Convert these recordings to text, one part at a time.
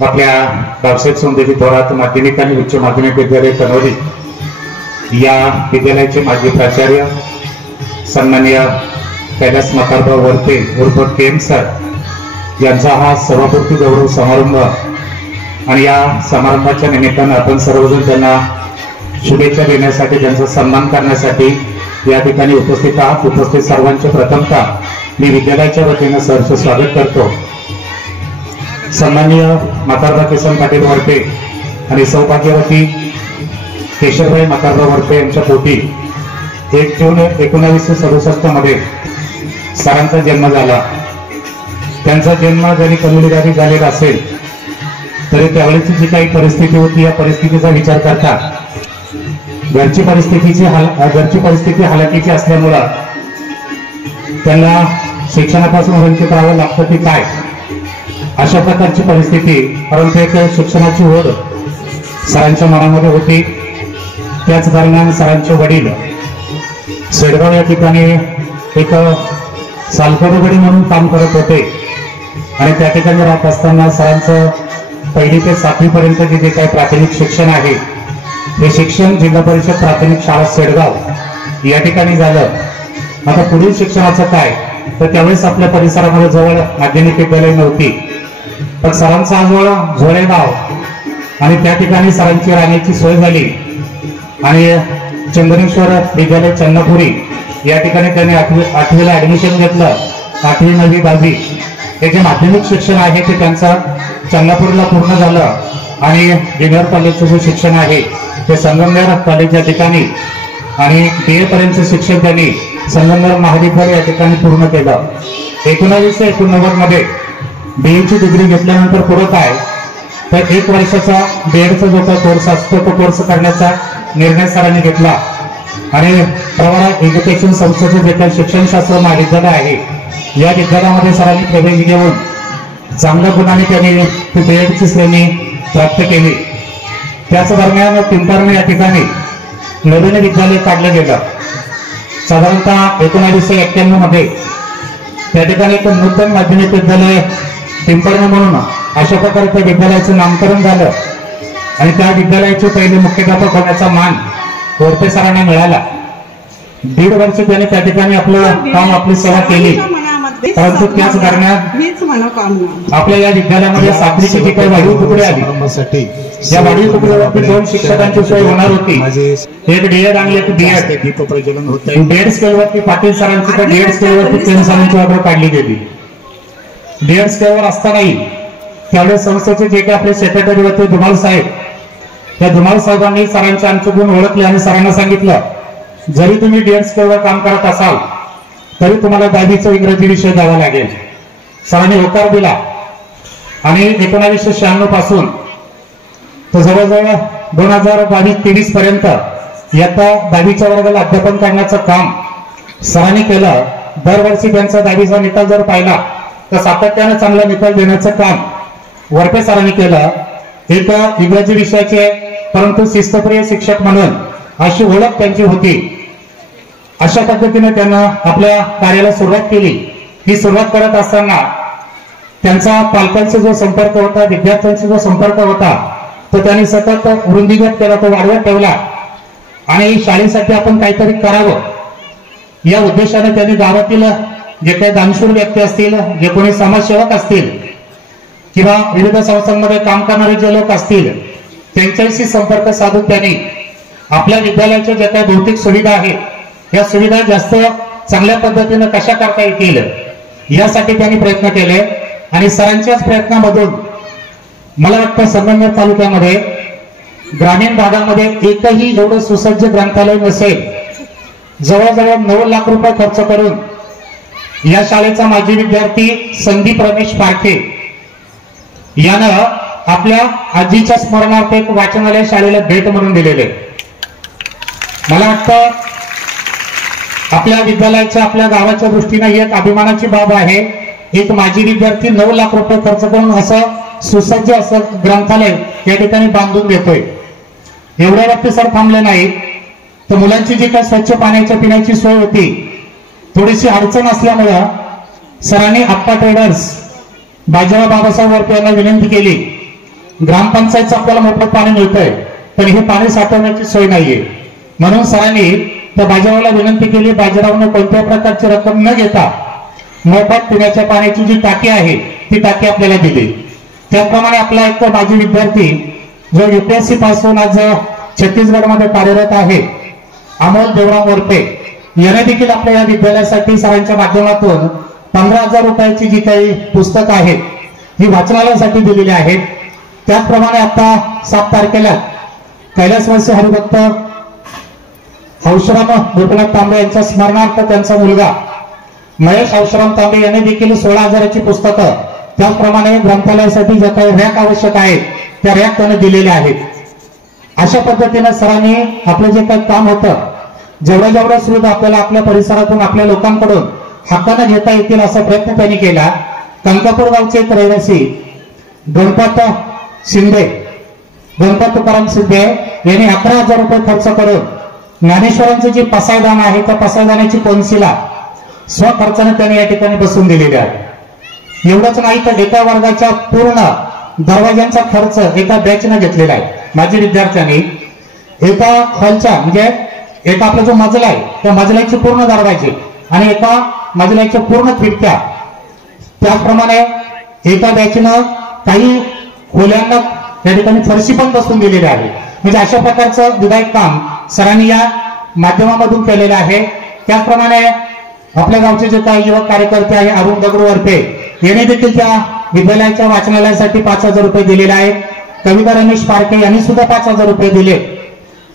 आपल्या बाळासाहेब सोनदेवी थोरात माध्यमिक आणि उच्च माध्यमिक विद्यालय कणोली या विद्यालयाचे माजी प्राचार्य सन्माननीय कैलास मकरभाऊ वरते उर्फ केम सर यांचा हा सभापूर्ती गौरव समारंभ आणि या समारंभाच्या निमित्तानं आपण सर्वजण त्यांना शुभेच्छा देण्यासाठी त्यांचा सन्मान करण्यासाठी या ठिकाणी उपस्थित आहात। उपस्थित सर्वांचे प्रथमतः मी विद्यालयाच्या वतीनं सहर्ष स्वागत करतो। सन्माननीय मकरभाऊ किसन पाटील वरते आणि सौभाग्यवती केशवभाई मकरभाऊ वरते यांच्या पोटी 1 जून 1967 मध्ये सरांचा जन्म झाला। त्यांचा जन्म जरी कणोली गावी झालेला असेल तरी त्यावेळेची जी काही परिस्थिती होती या परिस्थितीचा विचार करता घरची परिस्थिती हालाकीची असल्यामुळं त्यांना शिक्षणापासून वंचित राहावं लागतं की काय अशा प्रकारची परिस्थिती, परंतु एक शिक्षणाची ओढ सरांच्या मनामध्ये होती। त्याच दरम्यान सरांचे वडील सेडगाव या ठिकाणी एक सालकरगडी म्हणून काम करत होते आणि त्या ठिकाणी राहत असताना सरांचं 1ली ते 7वी पर्यंतचे जे काही प्राथमिक शिक्षण आहे हे शिक्षण जिल्हा परिषद प्राथमिक शाळा सेडगाव या ठिकाणी झालं। आता पुढील शिक्षणाचं काय तर त्यावेळेस आपल्या परिसरामध्ये जवळ माध्यमिक विद्यालय नव्हती, पण सरांचा जवळ झोळेगाव आणि त्या ठिकाणी सरांची राहण्याची सोय झाली आणि चंदनेश्वर विद्यालय चन्नपुरी या ठिकाणी त्यांनी 8वीला ऍडमिशन घेतलं। 8वी 9वी 10वी हे जे माध्यमिक शिक्षण आहे ते त्यांचं चन्नपुरीला पूर्ण झालं आणि ज्युनियर कॉलेजचं जे शिक्षण आहे ते संगमनेर कॉलेज या ठिकाणी आणि BA पर्यंतचं शिक्षण त्यांनी संगमनेर महाविद्यालय या ठिकाणी पूर्ण केलं। 1989 मध्ये BA ची डिग्री घेतल्यानंतर पुढे काय तर 1 वर्षाचा BEdचा जो काही कोर्स असतो तो कोर्स करण्याचा निर्णय सरांनी घेतला आणि प्रवरा एज्युकेशन संस्थेचे जे काही शिक्षणशास्त्र महाविद्यालय आहे या विद्यालयामध्ये सरांनी प्रवेश घेऊन चांगल्या गुणाने त्यांनी BEdची श्रेणी प्राप्त केली। त्याच दरम्यान पिंपर्ण या ठिकाणी नवीन विद्यालय काढलं गेलं। साधारणतः 1991 मध्ये त्या ठिकाणी एक नूतन माध्यमिक विद्यालय पिंपर्ण म्हणून अशा प्रकारे त्या विद्यालयाचं नामकरण झालं आणि त्या विद्यालयाचे पहिले मुख्याध्यापक होण्याचा मान वरते सरांना मिळाला। 1.5 वर्ष त्याने त्या ठिकाणी आपलं काम आपली सेवा केली, परंतु त्याच दरम्यान आपल्या या विद्यालयामध्ये 7वीची जी काही वाढीव तुकडे आली या वाढीव तुकड्यावरती 2 शिक्षकांची सोय होणार होती, एक DEd आणि एक BEd। BEd स्केलवरती पाटील सरांची तर DEd स्केलवरती 3 सरांची ऑर्डर काढली गेली। DEd स्केलवर असतानाही त्यावेळेस संस्थेचे जे काही आपले सेक्रेटरी होते धुमाळ साहेब, त्या धुमाळ साहेबांनी सरांचे आमचे गुण ओळखले आणि सरांना सांगितलं जरी तुम्ही DEd स्केलवर काम करत असाल तरी तुम्हाला 10वीचा इंग्रजी विषय द्यावा लागेल। सरांनी होकार दिला आणि 1996 पासून तर जवळजवळ 2022-23 पर्यंत इयत्ता 10वीच्या वर्गाला अध्यापन करण्याचं काम सरांनी केलं। दरवर्षी त्यांचा 10वीचा निकाल जर पाहिला तर सातत्याने चांगला निकाल देण्याचं काम वरपे सरांनी केलं। एक इंग्रजी विषयाचे परंतु शिस्तप्रिय शिक्षक म्हणून अशी ओळख त्यांची होती। अशा पद्धतीने त्यांना आपल्या कार्याला सुरुवात केली। ही सुरुवात करत असताना त्यांचा पालकांचा जो संपर्क होता, विद्यार्थ्यांचा जो संपर्क होता तो त्यांनी सतत वृद्धिंगत केला, तो वाढवत ठेवला आणि शाळेसाठी आपण काहीतरी करावं या उद्देशाने त्यांनी गावातील जे काही दानशूर व्यक्ती असतील, जे कोणी समाजसेवक असतील किंवा विविध संस्थांमध्ये काम करणारे जे लोक असतील त्यांच्याशी संपर्क साधून त्यांनी आपल्या विद्यालयाच्या ज्या काही भौतिक सुविधा आहेत या सुविधा जास्त चांगल्या पद्धतीने कशा करता येतील यासाठी त्यांनी प्रयत्न केले आणि सरांच्याच प्रयत्नामधून मला वाटतं संगमनेर तालुक्यामध्ये ग्रामीण भागामध्ये एकही एवढं सुसज्ज ग्रंथालय नसेल। जवळजवळ 9 लाख रुपये खर्च करून या शाळेचा माजी विद्यार्थी संदीप रमेश पारखे यानं आपल्या आजीच्या स्मरणार्थ एक वाचनालय शाळेला भेट म्हणून दिलेले। मला वाटतं आपल्या विद्यालयाच्या आपल्या गावाच्या दृष्टीने एक अभिमानाची बाब आहे। एक माजी विद्यार्थी 9 लाख रुपये खर्च करून असं सुसज्ज असं ग्रंथालय या ठिकाणी बांधून देतोय। एवढ्या बाबतीत सर थांबले नाही तर मुलांची जी काही स्वच्छ पाण्याच्या पिण्याची सोय होती थोडीशी अडचण असल्यामुळे सरांनी आप्पा ट्रेडर्स बाजीराव बाबासाहेब वरपे यांना विनंती केली ग्रामपंचायतचं आपल्याला मोफत पाणी मिळतंय, पण हे पाणी साठवण्याची सोय नाहीये. म्हणून सरांनी त्या बाजीरावला विनंती केली, बाजीरावने कोणत्याही प्रकारची रक्कम न घेता मोफत पिण्याच्या पाण्याची जी टाकी आहे ती टाकी आपल्याला दिली. त्याचप्रमाणे आपला एक माजी विद्यार्थी जो UPSC पासून आज छत्तीसगडमध्ये कार्यरत आहे, अमोल देवराम वरपे, याने देखील आपल्या या विद्यालयासाठी सरांच्या माध्यमातून 15,000 रुपयाची जी काही पुस्तकं आहेत ही वाचनालयासाठी दिलेली आहेत. त्याचप्रमाणे आता 7 तारखेला कैलासवासी हरिभक्त हौशराम गोपीनाथ तांबे यांच्या स्मरणार्थ त्यांचा मुलगा महेश हौशराम तांबे यांनी देखील 16,000ची पुस्तकं, त्याचप्रमाणे ग्रंथालयासाठी ज्या काही रॅक आवश्यक आहेत त्या रॅक त्याने दिलेल्या आहेत. अशा पद्धतीने सरांनी आपलं जे काही काम होतं, जेवढ्या सुविधा आपल्याला आपल्या परिसरातून आपल्या लोकांकडून हक्कानं घेता येतील असा प्रयत्न त्यांनी केला. कंकापूर गावचे एक रहिवासी गणपत तुकाराम शिंदे यांनी 11,000 रुपये खर्च करून ज्ञानेश्वरांचे जे पसायदान आहे त्या पसायदानाची कोनशिला स्वखर्चाने त्यांनी या ठिकाणी बसवून दिलेली आहे. एवढंच नाही तर एका वर्गाच्या पूर्ण दरवाज्यांचा खर्च एका बॅचने घेतलेला आहे. माझ्या विद्यार्थ्यांनी एका हॉलच्या म्हणजे एका आपला जो मजला आहे त्या मजल्याची पूर्ण दरवाजे आणि एका मजल्याच्या पूर्ण खिडक्या, त्याचप्रमाणे एका बॅचनं काही खोल्यांना या ठिकाणी फरशी पण बसवून दिलेली आहे. म्हणजे अशा प्रकारचं विधायक काम सरांनी या माध्यमामधून केलेलं आहे. त्याचप्रमाणे आपल्या गावचे जे काही युवक कार्यकर्ते आहे अरुण दगडू वरपे यांनी देखील त्या विद्यालयाच्या वाचनालयासाठी 5,000 रुपये दिलेले आहेत. कविता रमेश पारखे यांनी सुद्धा 5,000 रुपये दिले.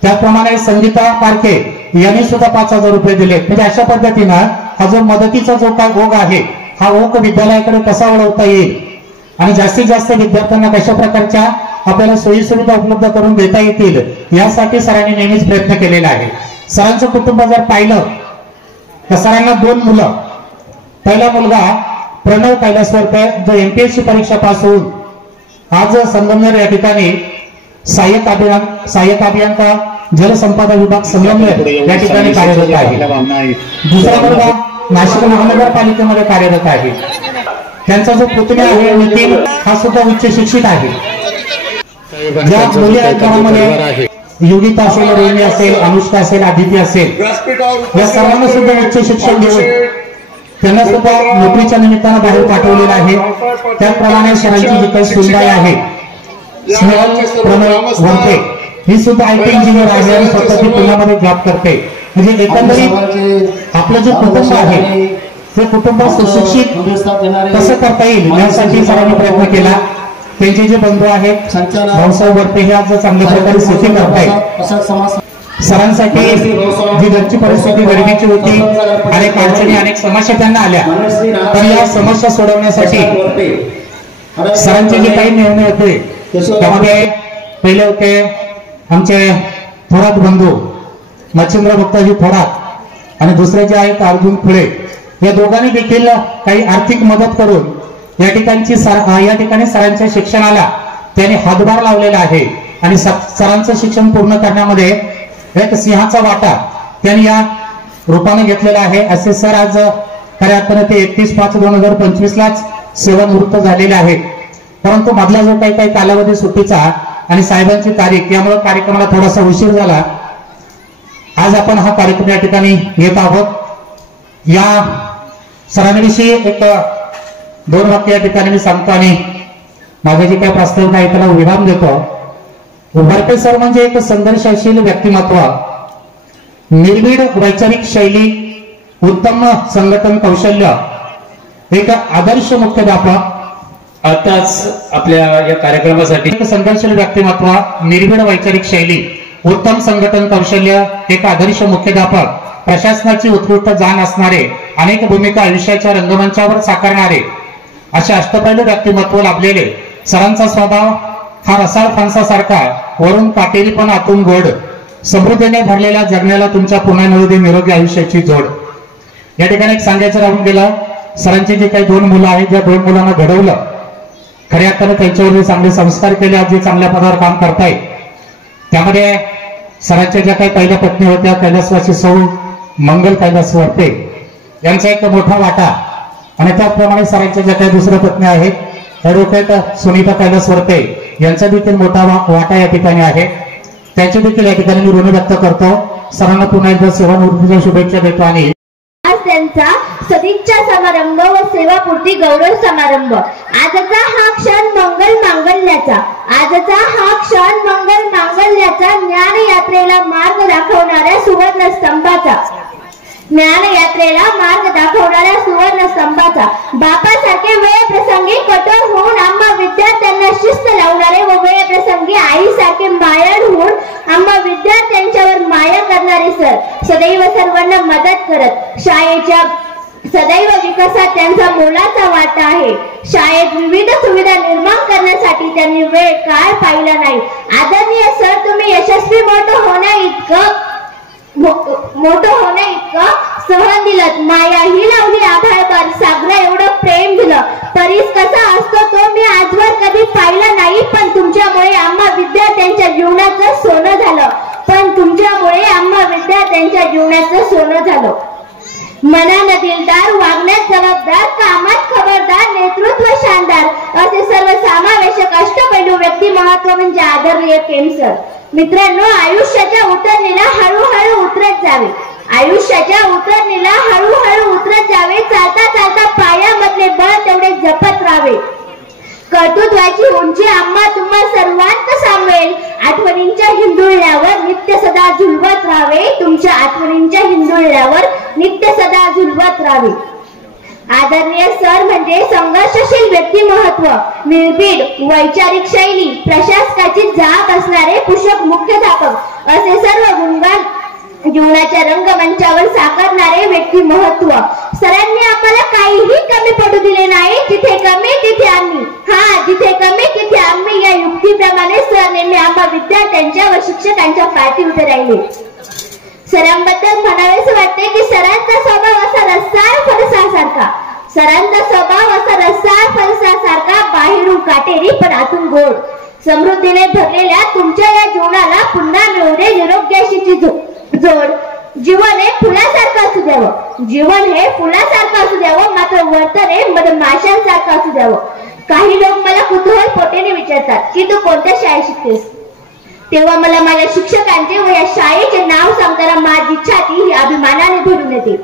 त्याचप्रमाणे संगीता पारखे यांनी सुद्धा 5,000 रुपये दिले. म्हणजे अशा पद्धतीनं हा जो मदतीचा जो काय ओघ आहे हा ओघ विद्यालयाकडे कसा वळवता येईल आणि जास्तीत जास्त विद्यार्थ्यांना कशा प्रकारच्या आपल्याला सोयी सुविधा उपलब्ध करून देता येतील यासाठी सरांनी नेहमीच प्रयत्न केलेला आहे. सरांचं कुटुंब जर पाहिलं तर सरांना 2 मुलं. पहिला मुलगा प्रणव कैलास वरपे जो MPSC परीक्षा पास होऊन आज संगमनेर या ठिकाणी सहाय्यक अभियंता जलसंपदा विभाग संगमनेर या ठिकाणी कार्यरत आहे. दुसरा मुलगा नाशिक महानगरपालिकेमध्ये कार्यरत आहे. त्यांचा जो पुतण्या आहे नितीन हा सुद्धा उच्च शिक्षित आहे. ज्या मुली आहेत घरामध्ये योगिता असेल, रोहिणी असेल, अनुष्का असेल, आदिती असेल, या सर्वांना सुद्धा उच्च शिक्षण देऊन त्यांना सुद्धा नोकरीच्या निमित्तानं बाहेर पाठवलेलं आहे. त्याचप्रमाणे सरांची जी काही सुनबाई आहे स्नेहल प्रणव वरपे ही सुद्धा IT इंजिनियर आहे आणि स्वतः ती पुण्यामध्ये जॉब करते. म्हणजे एकंदरीत आपलं जे कुटुंब आहे ते कुटुंब सुशिक्षित कसं करता येईल यासाठी सरांनी प्रयत्न केला. त्यांचे जे बंधू आहेत भाऊसाहेब वरपे हे आज चांगल्या प्रकारे शेती करतायत. सरांसाठी जी घरची परिस्थिती गरिबीची होती, अनेक अडचणी अनेक समस्या त्यांना आल्या, तर या समस्या सोडवण्यासाठी सरांचे जे काही निर्णय होते त्यामध्ये पहिले होते आमचे थोरात बंधू मच्छिंद्र भक्ताजी थोरात आणि दुसरे जे आहेत अर्जुन खुळे, या दोघांनी देखील काही आर्थिक मदत करून या ठिकाणी सरांच्या शिक्षणाला त्यांनी हातभार लावलेला आहे आणि सरांचं शिक्षण पूर्ण करण्यामध्ये एक सिंहाचा वाटा त्यांनी या रूपाने घेतलेला आहे. असे सर आज खऱ्या अर्थाने ते 31/5/2025 लाच सेवानिवृत्त झालेले आहेत. परंतु मधला जो काही कालावधी सुट्टीचा आणि साहेबांची तारीख यामुळे कार्यक्रमाला थोडासा उशीर झाला. आज आपण हा कार्यक्रम या ठिकाणी घेत आहोत. या सरांविषयी एक 2 वाक्य या ठिकाणी मी सांगतो आणि माझे जे काही प्रास्ताविक आहे त्याला विराम देतो. वरपे सर म्हणजे एक संघर्षशील व्यक्तिमत्व, निर्भीड वैचारिक शैली, उत्तम संघटन कौशल्य, एक आदर्श मुख्याध्यापक. आताच आपल्या या कार्यक्रमासाठी एक संघर्षशील व्यक्तिमत्व, निर्भीड वैचारिक शैली, उत्तम संघटन कौशल्य, एक आदर्श मुख्याध्यापक, प्रशासनाची उत्कृष्ट जाण असणारे, अनेक भूमिका आयुष्याच्या रंगमंचावर साकारणारे असे अष्टपैलू व्यक्तिमत्व लाभलेले सरांचा स्वभाव हा रसाळ फणसासारखा, वरून काटेरी पण आतून गोड, समृद्धीने भरलेल्या जगण्याला तुमच्या पुन्हा मिळू दे निरोगी आयुष्याची जोड. या ठिकाणी एक सांगायचं राहून गेलं, सरांचे जे काही 2 मुलं आहेत त्या 2 मुलांना घडवलं, खऱ्या अर्थाने त्यांच्यावर चांगले संस्कार केले, आज जे चांगल्या पदावर काम करतायत. त्यामध्ये सरांच्या ज्या काही पहिल्या पत्नी होत्या कैलासवासी सौ मंगल कैलास वरपे यांचा एक मोठा वाटा आणि त्याचप्रमाणे सरांच्या ज्या काही दुसऱ्या पत्नी आहेत ॲडव्होकेट सुनीता कैलास वरपे यांचा देखील मोठा वाटा या ठिकाणी आहे. त्यांच्या देखील या ठिकाणी मी ऋण व्यक्त करतो. सरांना पुन्हा एकदा सेवानिवृत्तीच्या शुभेच्छा देतो. आणि त्यांचा सदिच्छा समारंभ व सेवापूर्ती गौरव समारंभ. आजचा हा क्षण मंगल मांगल्याचा, आजचा हा क्षण मंगल मांगल्याचा, ज्ञान यात्रेला मार्ग दाखवणाऱ्या सुवर्ण स्तंभाचा, ज्ञान यात्रेला मार्ग दाखवणाऱ्या सुवर्ण स्तंभाचा. बापासारखे वेळ प्रसंगी कठोर होऊन आम्हा विद्यार्थ्यांना शिस्त लावणारे व वेळ प्रसंगी आईसारखे मायाळू होऊन आम्हा विद्यार्थ्यांच्यावर माया करणारे सर, सदैव सर्वांना मदत करत शाळेच्या सदैव विकासात त्यांचा मोलाचा वाटा आहे. शाळेत विविध सुविधा निर्माण करण्यासाठी त्यांनी वेळ काळ पाहिला नाही. आदरणीय सर, तुम्ही यशस्वी मोठं होण्याइतकं सहन दिलं, माया ही लावली आभाळभर, सागरा एवढं प्रेम दिलं. परीस कसा असतो तो मी आजवर कधी पाहिला नाही, पण तुमच्यामुळे आम्हा विद्यार्थ्यांच्या जीवनाचं सोनं झालं, पण तुमच्यामुळे आम्हा विद्यार्थ्यांच्या जीवनाचं सोनं झालं. मनानं दिलदार, वागण्यात जबाबदार, कामात खबरदार, नेतृत्व शानदार असे सर्वसमावेशक अष्टपैलू व्यक्तिमत्व म्हणजे आदरणीय केम सर. मित्रांनो, आयुष्याच्या उतरणीला हळूहळू उतरत जावे, आयुष्याच्या उतरणीला हळूहळू उतरत जावे. चालता चालता पायामधले बळ तेवढे जपत राहावे. कर्तृत्वाची उंची आम्हा तुम्हा सर्वांत सामेल. आठवणींच्या हिंदुळल्यावर नित्य सदा झुलवत राहावे, तुमच्या आठवणींच्या हिंदुळल्यावर नित्य सदा झुलवत राहावे. आदरणीय सर म्हणजे संघर्षशील व्यक्तिमत्व, निर्भीड वैचारिक शैली, प्रशासकाची जाग असणारे पुषक मुख्याध्यापक असे सर्व गुणगान जीवनाच्या रंगमंचावर साकारणारे व्यक्तिमत्व. सरांनी आम्हाला काहीही कमी पडू दिले नाही. जिथे कमी तिथे आम्ही, जिथे कमी तिथे आम्ही या युक्तीप्रमाणे सर नेहमी आम्हा विद्यार्थ्यांच्या व शिक्षकांच्या पाठी उभे राहिले. सरांबद्दल म्हणावेसे वाटते की सरांचा स्वभाव असा रसाळ फणसासारखा, सरांचा स्वभाव असा रसाळ फणसासारखा, बाहेरून काटेरी पण आतून गोड. समृद्धीने भरलेल्या तुमच्या या जीवनाला पुन्हा मिळू दे निरोग्याशीची जोड. जीवन हे फुलासारखं असू द्यावं, जीवन हे फुलासारखं असू द्यावं, मात्र वर्तन हे मधमाशांसारखं असू द्यावं. काही लोक मला कुतूहल पोटेने विचारतात की तू कोणत्या शाळेत शिकतेस, तेव्हा मला माझ्या शिक्षकांचे व या शाळेचे नाव सांगताना माझी छाती ही अभिमानाने भरून येते.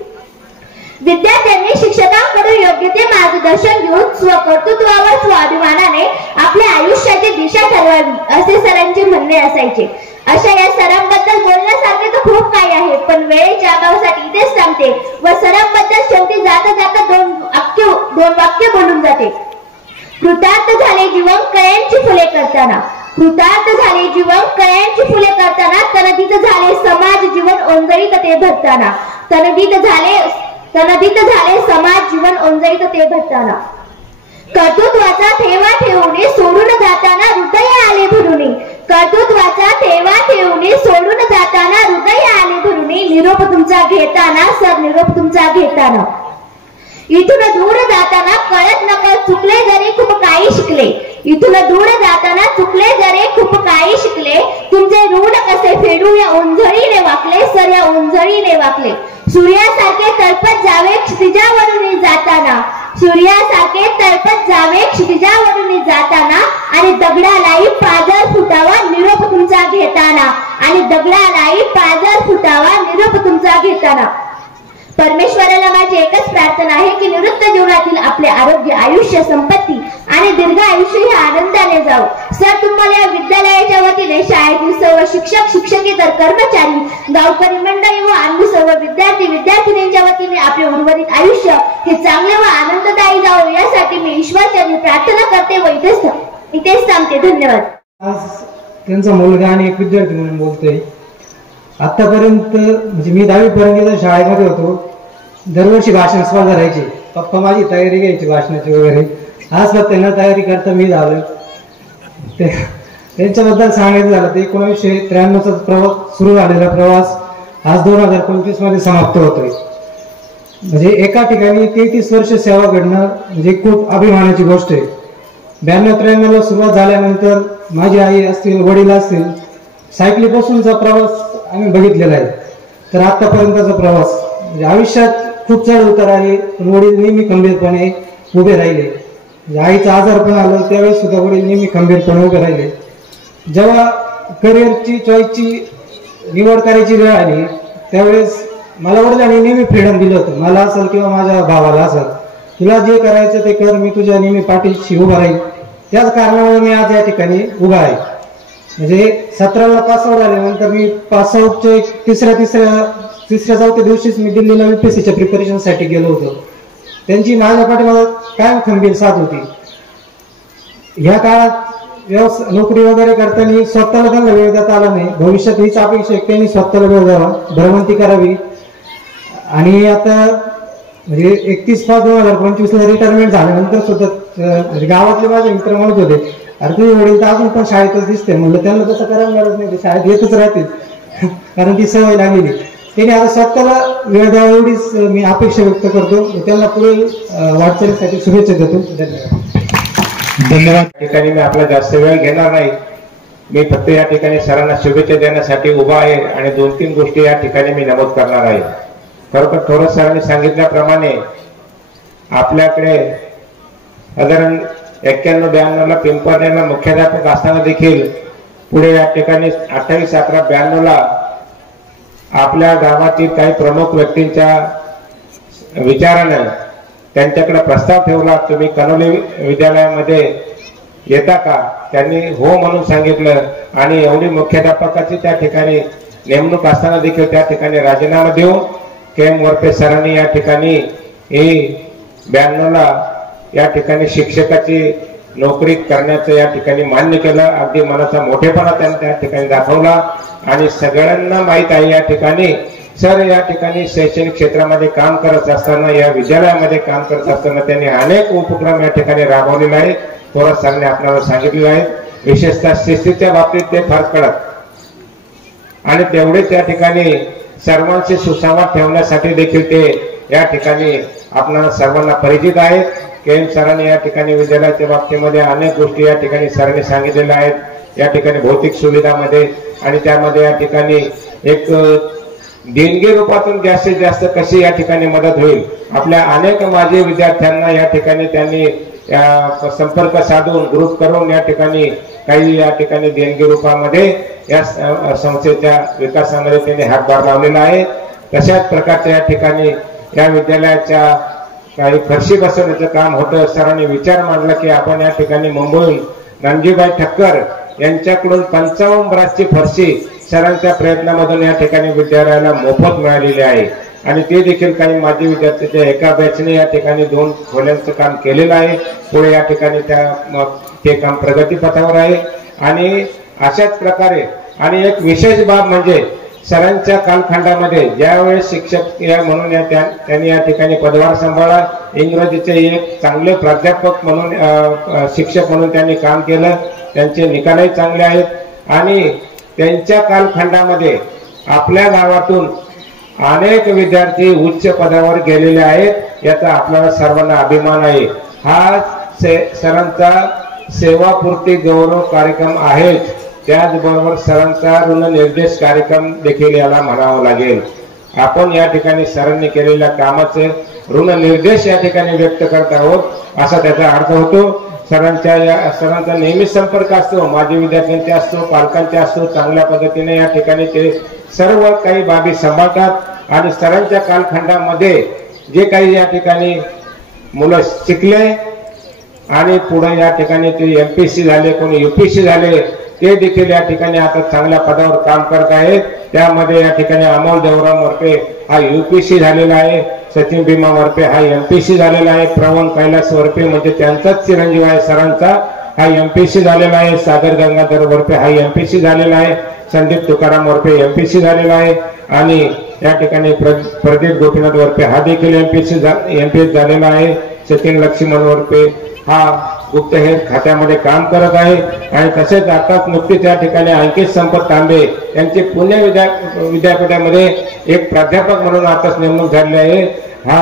विद्यार्थ्यांनी शिक्षकांकडून योग्य ते मार्गदर्शन घेऊन स्वकर्तृत्वावर स्वाभिमानाने आपल्या आयुष्याची दिशा ठरवावी असे सरांचे म्हणणे असायचे. अशा या सरांबद्दल बोलण्यासारखे तर खूप काही आहे, पण वेळेच्या अभावासाठी इथेच थांबते व सरांबद्दल शेवटी जाता जाता दोन वाक्य बोलून जाते. कृतार्थ झाले जीवन कळ्यांची फुले करताना, कृतार्थ झाले जीवन कळ्यांची फुले करताना, तनदीत झाले समाज जीवन ओंजळीत ते भरताना, तनदीत झाले समाज जीवन ओंजळीत ते भरताना. कर्तृत्वाचा ठेवा ठेवून सोडून जाताना हृदय आले भरून, कर्तृत्वाचा ठेवा ठेवून सोडून जाताना हृदय आले भरून. निरोप तुमचा घेताना सर, निरोप तुमचा घेताना. इथून दूर जाताना कळत नकळत चुकले जरी खूप काही शिकले, इथून दूर जाताना चुकले जरी खूप काही शिकले. तुमचे ऋण कसे फेडू या ओंजळीने वाकले सर, या ओंजळीने वाकले. सूर्यासारखे तळपत जावे क्षितिजावरून जाताना, सूर्यासारखे तळपत जावे क्षितिजावरून जाताना, आणि दगडालाही पाजर फुटावा निरोप तुमचा घेताना, आणि दगडालाही पाजर फुटावा निरोप तुमचा घेताना. परमेश्वराला माझी एकच प्रार्थना आहे की निवृत्त जीवनातील आपले आरोग्य, आयुष्य, संपत्ती आणि दीर्घ आयुष्य हे आनंदाने जाऊ. सर, तुम्हाला या विद्यालयाच्या वतीने शाळेतील सर्व शिक्षक, शिक्षकेतर कर्मचारी, गावकरी मंडळी व आम्ही सर्व विद्यार्थी विद्यार्थिनींच्या वतीने आपले उर्वरित आयुष्य हे चांगले व आनंददायी जावो यासाठी मी ईश्वरचरणी प्रार्थना करते व इथेच थांबते. धन्यवाद. आज त्यांचा मुलगा आणि एक विद्यार्थी म्हणून बोलतोय. आतापर्यंत म्हणजे मी 10वी पर्यंत शाळेमध्ये होतो. दरवर्षी भाषण स्पर्धा राहायची. पप्पा माझी तयारी घ्यायची भाषणाची वगैरे. आज फक्त त्यांना तयारी करता मी झालं. त्यांच्याबद्दल सांगायचं झालं तर 1993चा प्रवास सुरू झालेला प्रवास आज 2025 मध्ये समाप्त होतोय. म्हणजे एका ठिकाणी 33 वर्ष सेवा घडणं म्हणजे खूप अभिमानाची गोष्ट आहे. 92-93ला सुरुवात झाल्यानंतर माझी आई असतील, वडील असतील, सायकलीपासूनचा प्रवास आम्ही बघितलेला आहे. तर आतापर्यंतचा प्रवास म्हणजे आयुष्यात खूप चढ उतार आले, पण वडील नेहमी खंबीरपणे उभे राहिले. आईचं आजार पण आलं त्यावेळेस सुद्धा वडील नेहमी खंबीरपणे उभे राहिले. जेव्हा करिअरची चॉईसची निवड करायची वेळ आली त्यावेळेस मला वडिलांनी नेहमी फ्रीडम दिलं होतं. मला असेल किंवा माझ्या भावाला असेल, तुला जे करायचं ते कर, मी तुझ्या नेहमी पाठीशी उभा राहील. त्याच कारणामुळे मी आज या ठिकाणी उभा आहे. म्हणजे 17ला पासआउट झाल्यानंतर मी पासआउटचे तिसऱ्या चौथ्या दिवशीच मी दिल्लीला UPSCच्या प्रिपरेशनसाठी गेलो होतो. त्यांची माझ्या पाठीमागे कायम खंबीर साथ होती. ह्या काळात नोकरी वगैरे करताना स्वतःला त्यांना वेळ देता आला नाही. भविष्यात हीच अपेक्षा आहे त्यांनी स्वतःला वेळ द्यावा, भ्रमंती करावी. आणि आता म्हणजे 31/5/2025 रिटायरमेंट झाल्यानंतर सुद्धा गावातले माझे मित्र म्हणत होते, अरे तुम्ही वडील तर अजून पण शाळेतच दिसते. म्हणलं त्यांना तसं करायला गरज नाही, ते शाळेत येतच राहतील कारण ती सवय लागलेली. त्यांनी आता स्वतःला वेळ द्यावा एवढीच मी अपेक्षा व्यक्त करतो. त्यांना पुढे वाटचालीसाठी शुभेच्छा देतो. धन्यवाद. ठिकाणी मी आपला जास्त वेळ घेणार नाही. मी फक्त या ठिकाणी सरांना शुभेच्छा देण्यासाठी उभा आहे आणि 2-3 गोष्टी या ठिकाणी मी नमूद करणार आहे. खरोखर थोरात सरांनी सांगितल्याप्रमाणे आपल्याकडे साधारण 91-92ला पिंपळनेरला मुख्याध्यापक असताना देखील पुढे या ठिकाणी 28/11/92ला आपल्या गावातील काही प्रमुख व्यक्तींच्या विचारानं त्यांच्याकडे प्रस्ताव ठेवला, तुम्ही कनोली विद्यालयामध्ये येता का? त्यांनी हो म्हणून सांगितलं आणि एवढी मुख्याध्यापकाची त्या ठिकाणी नेमणूक असताना देखील त्या ठिकाणी राजीनामा देऊन KM वरपे सरांनी या ठिकाणी 92ला या ठिकाणी शिक्षकाची नोकरी करण्याचं या ठिकाणी मान्य केलं. अगदी मनाचा मोठेपणा त्यांनी त्या ठिकाणी दाखवला आणि सगळ्यांना माहीत आहे या ठिकाणी सर या ठिकाणी शैक्षणिक क्षेत्रामध्ये काम करत असताना, या विद्यालयामध्ये काम करत असताना त्यांनी अनेक उपक्रम या ठिकाणी राबवलेले आहेत. थोरात सरांनी आपल्याला सांगितलेलं आहे. विशेषतः शिस्तीच्या बाबतीत ते फार कडक आणि तेवढेच त्या ठिकाणी सर्वांशी सुसंवाद ठेवण्यासाठी देखील ते या ठिकाणी आपल्याला सर्वांना परिचित आहेत. KM सरांनी या ठिकाणी विद्यालयाच्या बाबतीमध्ये अनेक गोष्टी या ठिकाणी सरांनी सांगितलेल्या आहेत. या ठिकाणी भौतिक सुविधामध्ये आणि त्यामध्ये या ठिकाणी एक देणगी रूपातून जास्तीत जास्त कशी या ठिकाणी मदत होईल. आपल्या अनेक माजी विद्यार्थ्यांना या ठिकाणी त्यांनी संपर्क साधून ग्रुप करून या ठिकाणी काही या ठिकाणी देणगी रूपामध्ये या संस्थेच्या विकासामध्ये त्यांनी हातभार लावलेला आहे. तशाच प्रकारच्या या ठिकाणी या विद्यालयाच्या काही फरशी बसवण्याचं काम होतं. सरांनी विचार मांडला की आपण या ठिकाणी मुंबईहून रणजीबाई ठक्कर यांच्याकडून 55 ब्रासची फरशी सरांच्या प्रयत्नामधून या ठिकाणी विद्यालयाला मोफत मिळालेली आहे आणि ते देखील काही माजी विद्यार्थ्यांच्या एका बॅचने या ठिकाणी 2 खोल्यांचं काम केलेलं आहे. पुढे या ठिकाणी ते काम प्रगतीपथावर आहे. आणि अशाच प्रकारे आणि एक विशेष बाब म्हणजे सरांच्या कालखंडामध्ये ज्यावेळेस शिक्षक म्हणून त्यांनी या ठिकाणी पदभार सांभाळला, इंग्रजीचे एक चांगले प्राध्यापक म्हणून शिक्षक म्हणून त्यांनी काम केलं. त्यांचे निकालही चांगले आहेत आणि त्यांच्या कालखंडामध्ये आपल्या गावातून अनेक विद्यार्थी उच्च पदावर गेलेले आहेत. याचा आपल्याला सर्वांना अभिमान आहे. हा सरांचा सेवापूर्ती गौरव कार्यक्रम आहे. त्याचबरोबर सरांचा ऋणनिर्देश कार्यक्रम देखील याला म्हणावं लागेल. आपण या ठिकाणी सरांनी केलेल्या कामाचे ऋणनिर्देश या ठिकाणी व्यक्त करत आहोत असा त्याचा अर्थ होतो. सरांचा नेहमीच संपर्क असतो, माजी विद्यार्थ्यांचा असतो, पालकांचा असतो. चांगल्या पद्धतीने या ठिकाणी ते सर्व काही बाबी सांभाळतात आणि सरांच्या कालखंडामध्ये जे काही या ठिकाणी मुलं शिकले आणि पुढे या ठिकाणी ते MPSC झाले, कोणी UPSC झाले, ते देखील या ठिकाणी आता चांगल्या पदावर काम करत आहेत. त्यामध्ये या ठिकाणी अमोल देवराम वरपे हा UPSC झालेला आहे, सचिन भीमा वरपे हा MPSC झालेला आहे, प्रवण कैलास वरपे म्हणजे त्यांचाच चिरंजीव आहे सरांचा, हा MPSC झालेला आहे, सागर गंगाधर वरपे हा MPSC झालेला आहे, संदीप तुकाराम वरपे MPSC झालेला आहे आणि या ठिकाणी प्रदीप गोपीनाथ वरपे हा देखील MPS झालेला आहे. सचिन लक्ष्मण वरपे हा गुप्तहेर खात्यामध्ये काम करत आहे आणि तसेच आताच नुकतीच या ठिकाणी अंकित संपत तांबे यांची पुणे विद्यापीठामध्ये एक प्राध्यापक म्हणून आताच नेमणूक झाली आहे. हा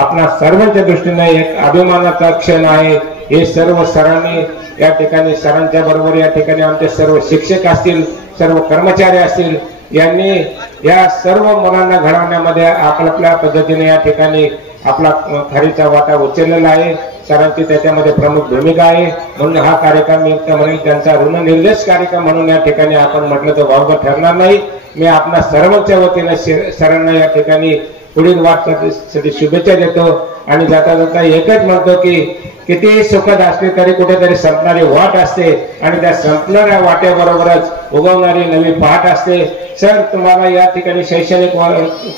आपल्या सर्वांच्या दृष्टीने एक अभिमानाचा क्षण आहे. हे सर्व सरांनी या ठिकाणी सरांच्या बरोबर या ठिकाणी आमचे सर्व शिक्षक असतील, सर्व कर्मचारी असतील, यांनी या सर्व मुलांना घडवण्यामध्ये आपल्या पद्धतीने या ठिकाणी आपला खारीचा वाटा उचललेला आहे. सरांची त्याच्यामध्ये प्रमुख भूमिका आहे. म्हणून हा कार्यक्रम मी म्हणेल त्यांचा ऋणनिर्देश कार्यक्रम म्हणून या ठिकाणी आपण म्हटलं तर वावगं ठरणार नाही. मी आपल्या सर्वांच्या वतीने सरांना या ठिकाणी पुढील वाटचालीसाठी शुभेच्छा देतो आणि जाता जाता एकच म्हणतो की किती सुखद असले तरी कुठेतरी संपणारी वाट असते आणि त्या संपणाऱ्या वाट्याबरोबरच उगवणारी नवी पहाट असते. सर, तुम्हाला या ठिकाणी शैक्षणिक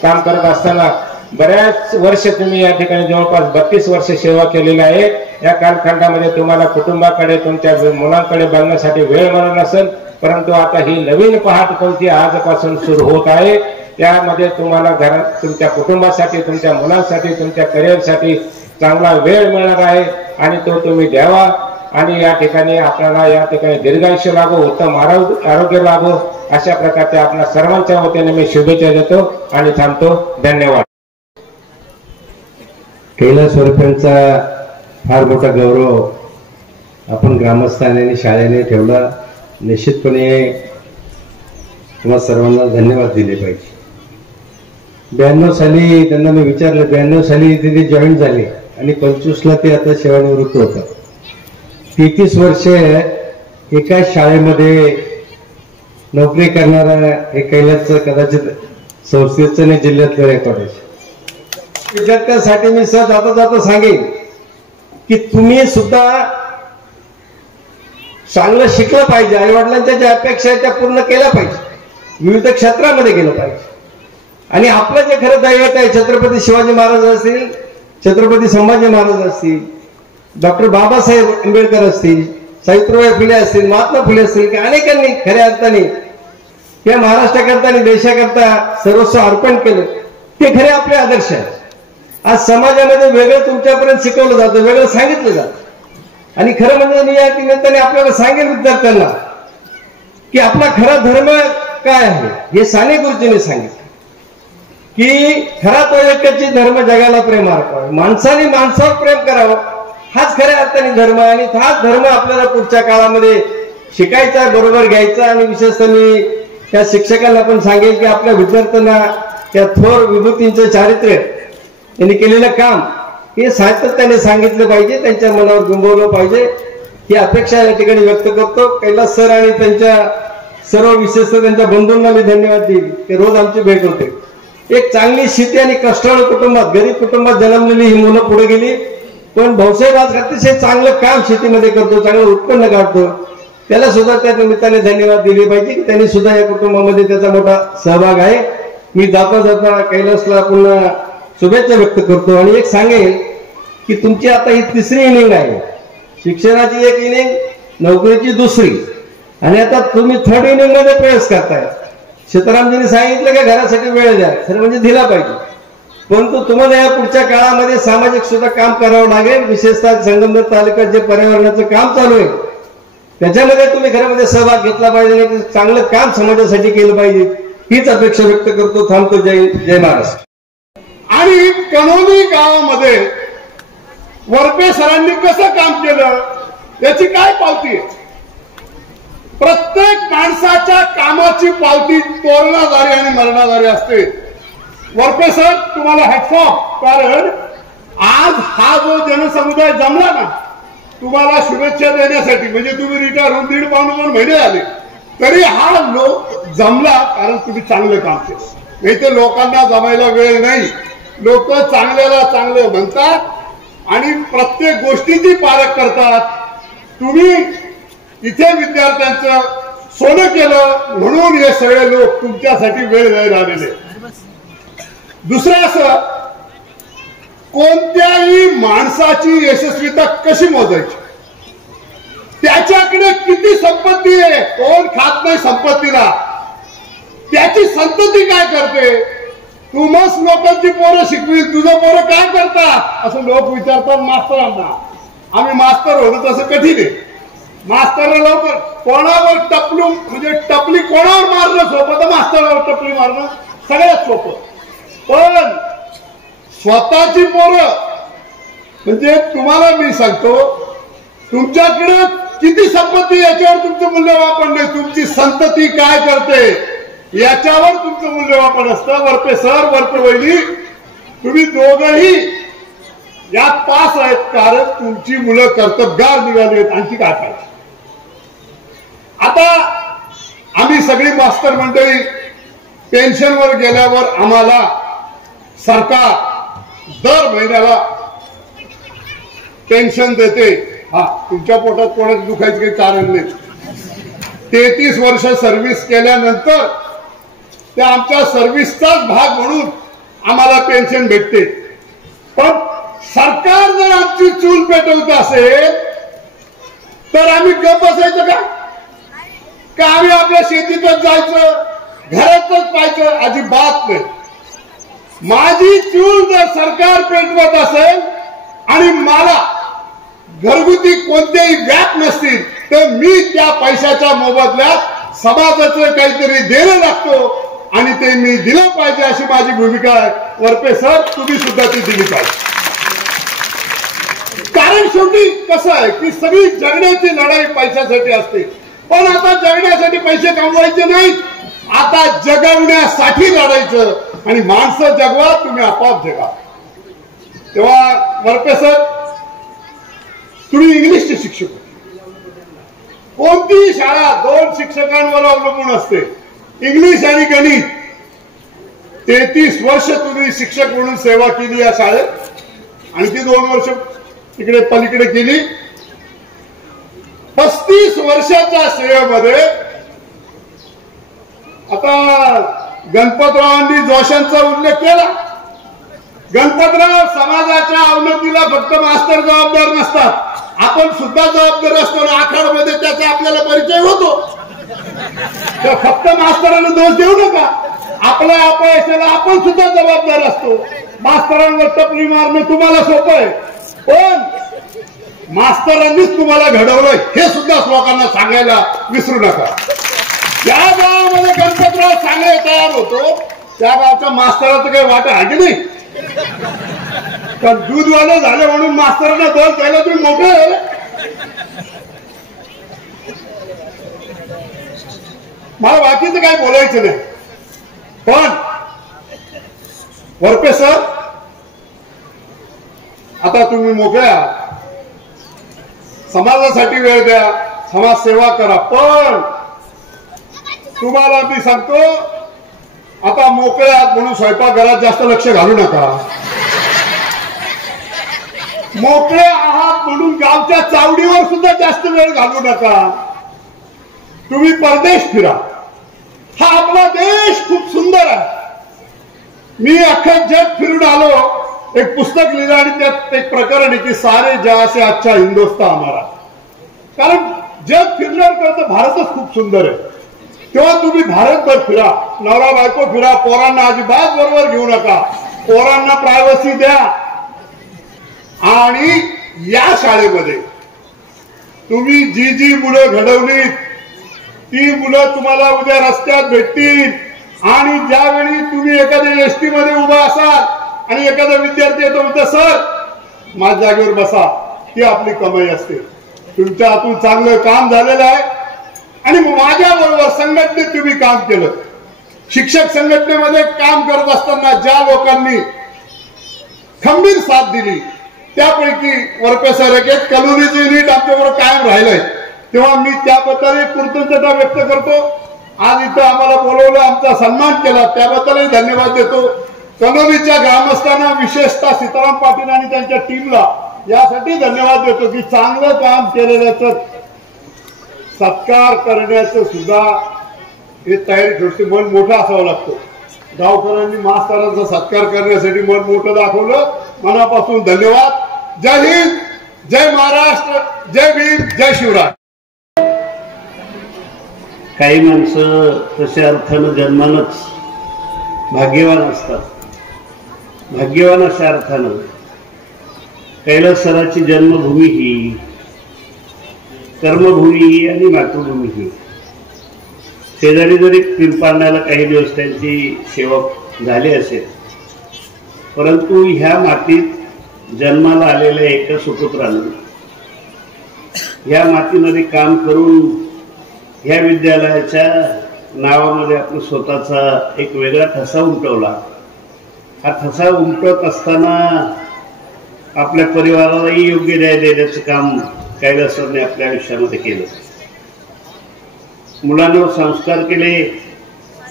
काम करत असताना बऱ्याच वर्ष तुम्ही या ठिकाणी जवळपास 32 वर्ष सेवा केलेली आहे. या कालखंडामध्ये तुम्हाला कुटुंबाकडे तुमच्या मुलांकडे बघण्यासाठी वेळ मिळाला नसेल, परंतु आता ही नवीन पहाट तुमची आजपासून सुरू होत आहे. त्यामध्ये तुम्हाला घरात तुमच्या कुटुंबासाठी, तुमच्या मुलांसाठी, तुमच्या करिअरसाठी चांगला वेळ मिळणार आहे आणि तो तुम्ही द्यावा. आणि या ठिकाणी आपल्याला या ठिकाणी दीर्घायुष्य लाभो, उत्तम आरोग्य लाभो, अशा प्रकारचे आपल्या सर्वांच्या वतीने मी शुभेच्छा देतो आणि थांबतो. धन्यवाद. कैलास वरपेंचा फार मोठा गौरव आपण ग्रामस्थांनी आणि शाळेने ठेवला. निश्चितपणे तुम्हाला सर्वांना धन्यवाद दिले पाहिजे. 92 साली त्यांना मी विचारलं, 92 साली तिथे जॉईन झाले आणि 25ला ते आता सेवानिवृत्त होतात. 33 वर्ष एका शाळेमध्ये नोकरी करणारा हे कैलासचं कदाचित संस्थेचं नाही जिल्ह्यातलं रेकॉर्ड आहे. विद्यार्थ्यांसाठी मी सहज जाता जाता सांगेन की तुम्ही सुद्धा चांगलं शिकलं पाहिजे. आई वडिलांच्या ज्या अपेक्षा आहेत त्या पूर्ण केल्या पाहिजे. विविध क्षेत्रामध्ये गेलं पाहिजे. आणि आपलं जे खरं दैवत आहे, छत्रपती शिवाजी महाराज असतील, छत्रपती संभाजी महाराज असतील, डॉक्टर बाबासाहेब आंबेडकर असतील, सावित्रीबाई फुले असतील, महात्मा फुले असतील, की अनेकांनी खऱ्या अर्थाने या महाराष्ट्राकरता आणि देशाकरता सर्वस्व अर्पण केलं. ते खरे आपले आदर्श आहेत. आज समाजामध्ये वेगळं तुमच्यापर्यंत शिकवलं जातं, वेगळं सांगितलं जातं. आणि खरं म्हणजे मी या निमित्ताने आपल्याला सांगेन विद्यार्थ्यांना की आपला खरा धर्म काय आहे हे साने गुरुजींनी सांगितलं की खरा तो एकच धर्म जगाला प्रेम अर्पावा. माणसाने माणसावर प्रेम करावं हाच खऱ्या अर्थाने धर्म आहे. आणि हाच धर्म आपल्याला पुढच्या काळामध्ये शिकायचा, बरोबर घ्यायचा. आणि विशेषतः मी त्या शिक्षकांना पण सांगेल की आपल्या विद्यार्थ्यांना त्या थोर विभूतींचं चारित्र्य यांनी केलेलं काम हे सातत्याने सांगितलं पाहिजे, त्यांच्या मनावर बिंबवलं पाहिजे ही अपेक्षा या ठिकाणी व्यक्त करतो. कैलास सर आणि त्यांच्या सर्व विशेषतः त्यांच्या बंधूंना मी धन्यवाद देईल की रोज आमची भेट होते. एक चांगली शेती आणि कष्टाळू कुटुंबात, गरीब कुटुंबात जन्मलेली ही मुलं पुढे गेली. पण भाऊसाहेब आज अतिशय चांगलं काम शेतीमध्ये करतो, चांगलं उत्पन्न काढतो. त्याला सुद्धा त्या निमित्ताने धन्यवाद दिले पाहिजे की त्यांनी सुद्धा या कुटुंबामध्ये त्याचा मोठा सहभाग आहे. मी जाता जाता कैलासला पुन्हा शुभेच्छा व्यक्त करतो. आणि एक सांगेल की तुमची आता ही 3री इनिंग आहे. शिक्षणाची 1 इनिंग, नोकरीची 2री, आणि आता तुम्ही 3rd इनिंग मध्ये प्रवेश करताय. सीतारामजींनी सांगितलं की घरासाठी वेळ द्या, खरं म्हणजे दिला पाहिजे. परंतु तुम्हाला या पुढच्या काळामध्ये सामाजिक सुद्धा काम करावं लागेल. विशेषतः संगमनेर तालुक्यात जे पर्यावरणाचं काम चालू आहे त्याच्यामध्ये तुम्ही खरं म्हणजे सहभाग घेतला पाहिजे आणि चांगलं काम समाजासाठी केलं पाहिजे हीच अपेक्षा व्यक्त करतो. थांबतो. जय महाराष्ट्र. आणि कणोली गावामध्ये वरपे सरांनी कसं काम केलं याची काय पावती आहे? प्रत्येक माणसाच्या कामाची पावती तोरणादारी आणि मरणादारी असते. वरपे सर, तुम्हाला हॅट्स ऑफ. कारण आज हा जो जनसमुदाय जमला ना तुम्हाला शुभेच्छा देण्यासाठी, म्हणजे तुम्ही रिटायर होऊन 1.5-2 महिने झाले तरी हा लोक जमला कारण तुम्ही चांगलं काम केलं. नाही तर लोकांना जमायला वेळ नाही. लोक चांगल्याला चांगलं म्हणतात आणि प्रत्येक गोष्टीची पारख करतात. तुम्ही इथे विद्यार्थ्यांचं सोनं केलं म्हणून हे सगळे लोक तुमच्यासाठी वेळ द्यायला आलेले. दुसरं असं, कोणत्याही माणसाची यशस्वीता कशी मोजायची? त्याच्याकडे किती संपत्ती आहे? कोण खात नाही संपत्तीला? त्याची संतती काय करते? तू मस्त लोकांची पोरं शिकवील, तुझं पोरं काय करतात असं लोक विचारतात मास्तरांना. आम्ही मास्तर होतो तसं कठीण आहे. मास्तरला लवकर कोणावर टपलू म्हणजे टपली कोणावर मारणं सोपं तर मास्तरावर टपली मारणं सगळ्यात सोपं. पण स्वतःची पोरं म्हणजे तुम्हाला मी सांगतो तुमच्याकडे किती संपत्ती याच्यावर तुमचं मूल्यमापन नाही. तुमची संतती काय करते याच्यावर तुमचं मूल्यमापन असतं. वरपे सर, वरपे वहिनी, तुम्ही दोघंही यात पास आहेत, कारण तुमची मुलं कर्तबगार निघाली आहेत. आणखी काय पाहिजे? आता आम्ही सगळी मास्तर मंडळी पेन्शनवर गेल्यावर आम्हाला सरकार दर महिन्याला पेन्शन देते. हा, तुमच्या पोटात कोणाचं दुखायचं काही कारण नाही. 33 वर्ष सर्व्हिस केल्यानंतर त्या आमच्या सर्व्हिसचाच भाग म्हणून आम्हाला पेन्शन भेटते. पण सरकार जर आमची चूल पेटवत असेल तर आम्ही गप्प बसायचं का आम्ही आपल्या शेतीतच जायचं, घरातच पाहायचं? अजिबात नाही. माझी चूल जर सरकार पेटवत असेल आणि मला घरगुती कोणतेही व्याप नसतील तर मी त्या पैशाच्या मोबदल्यात समाजाचं काहीतरी देणं लागतो आणि ते मी दिलं पाहिजे, अशी माझी भूमिका आहे. वरपे सर, तुम्ही सुद्धा ती दिली पाहिजे. कारण शेवटी कसं आहे की सगळी जगण्याची लढाई पैशासाठी असते. पण आता जगण्यासाठी पैसे कमवायचे नाहीत, आता जगवण्यासाठी लढायचं. आणि माणसं जगवा, तुम्ही आपोआप जगा. तेव्हा वरपे सर, तुम्ही इंग्लिशचे शिक्षक होते. कोणतीही शाळा 2 शिक्षकांवर अवलंबून असते, इंग्लिश आणि गणित. 33 वर्ष तुम्ही शिक्षक म्हणून सेवा केली या शाळेत, आणखी 2 वर्ष तिकडे पलीकडे केली. 35 वर्षाच्या सेवेमध्ये आता गणपतरावांनी जोशांचा उल्लेख केला. गणपतराव, समाजाच्या अवनतीला फक्त मास्तर जबाबदार नसतात, आपण सुद्धा जबाबदार असतो. आखाडमध्ये त्याचा आपल्याला परिचय होतो. तर फक्त मास्तरांना दोष देऊ नका, आपल्या अपयशाला आपण सुद्धा जबाबदार असतो. मास्तरांवर टपली मारणं तुम्हाला सोपं आहे, पण मास्तरांनीच तुम्हाला घडवलं हे सुद्धा लोकांना सांगायला विसरू नका. ज्या गावामध्ये गणपतराव सांगायला तयार होतो त्या गावच्या मास्तराचं काही वाटा आहे की नाही? तर दूधवाले झाले म्हणून मास्तरांना दोष द्यायला तुम्ही मोठे. मला बाकीचं काही बोलायचं नाही. पण वरपे सर, आता तुम्ही मोकळ्या, समाजासाठी वेळ द्या, समाजसेवा करा. पण तुम्हाला मी सांगतो, आता मोकळे आहात म्हणून स्वयंपाकघरात जास्त लक्ष घालू नका. मोकळे आहात म्हणून गावच्या चावडीवर सुद्धा जास्त वेळ घालू नका. तुम्ही परदेश फिरा. हा आपला देश खूप सुंदर आहे. मी अख्खं जग फिरून आलो. एक पुस्तक लिहिलं आणि त्यात एक प्रकरण आहे की सारे जहां से अच्छा हिंदुस्तान हमारा. कारण जग फिरण्यावर कळतं भारतच खूप सुंदर आहे. तेव्हा तुम्ही भारतभर फिरा, नवरा बायको फिरा, पोरांना अजिबात बरोबर घेऊ नका. पोरांना प्रायव्हसी द्या. आणि या शाळेमध्ये तुम्ही जी जी मुलं घडवलीत ती मुलं तुम्हाला उद्या रस्त्यात भेटतील. आणि ज्यावेळी तुम्ही एखाद्या एसटी मध्ये उभा असाल आणि एखादा विद्यार्थी येतो म्हणतो, सर माझ्या जागेवर बसा, ती आपली कमाई असते. तुमच्या हातून चांगलं काम झालेलं आहे. आणि माझ्याबरोबर संघटनेत तुम्ही काम केलं. शिक्षक संघटनेमध्ये काम करत असताना ज्या लोकांनी खंबीर साथ दिली त्यापैकी वरपे सर एक कलोनीचं युनिट आमच्याबरोबर कायम राहिलंय. तेव्हा मी त्याबद्दल कृतज्ञता व्यक्त करतो. आज इथं आम्हाला बोलवलं, आमचा सन्मान केला, त्याबद्दलही धन्यवाद देतो. कलोनीच्या ग्रामस्थांना, विशेषतः सीताराम पाटील आणि त्यांच्या टीमला यासाठी धन्यवाद देतो की चांगलं काम केलेल्याचं सत्कार करण्याचं सुद्धा हे तयारी ठेवते. मन मोठं असावं लागतं. गावकऱ्यांनी मास्तरांचा सत्कार करण्यासाठी मन मोठं दाखवलं. मनापासून धन्यवाद. जय हिंद, जय महाराष्ट्र, जय भीम, जय शिवराय. काही माणसं तशा अर्थानं जन्मानच भाग्यवान असतात. भाग्यवान अशा अर्थानं कैलास सराची जन्मभूमी ही, कर्मभूमी ही आणि मातृभूमी ही. शेजारी जरी पिंपारण्याला काही दिवस त्यांची सेवा झाली असेल, परंतु ह्या मातीत जन्माला आलेल्या एका सुपुत्रानं ह्या मातीमध्ये काम करून ह्या विद्यालयाच्या नावामध्ये आपला स्वतःचा एक वेगळा ठसा उमटवला. हा ठसा उमटत असताना आपल्या परिवारालाही योग्य न्याय देण्याचं काम कैलास सरने आपल्या आयुष्यामध्ये केलं. मुलांवर संस्कार केले.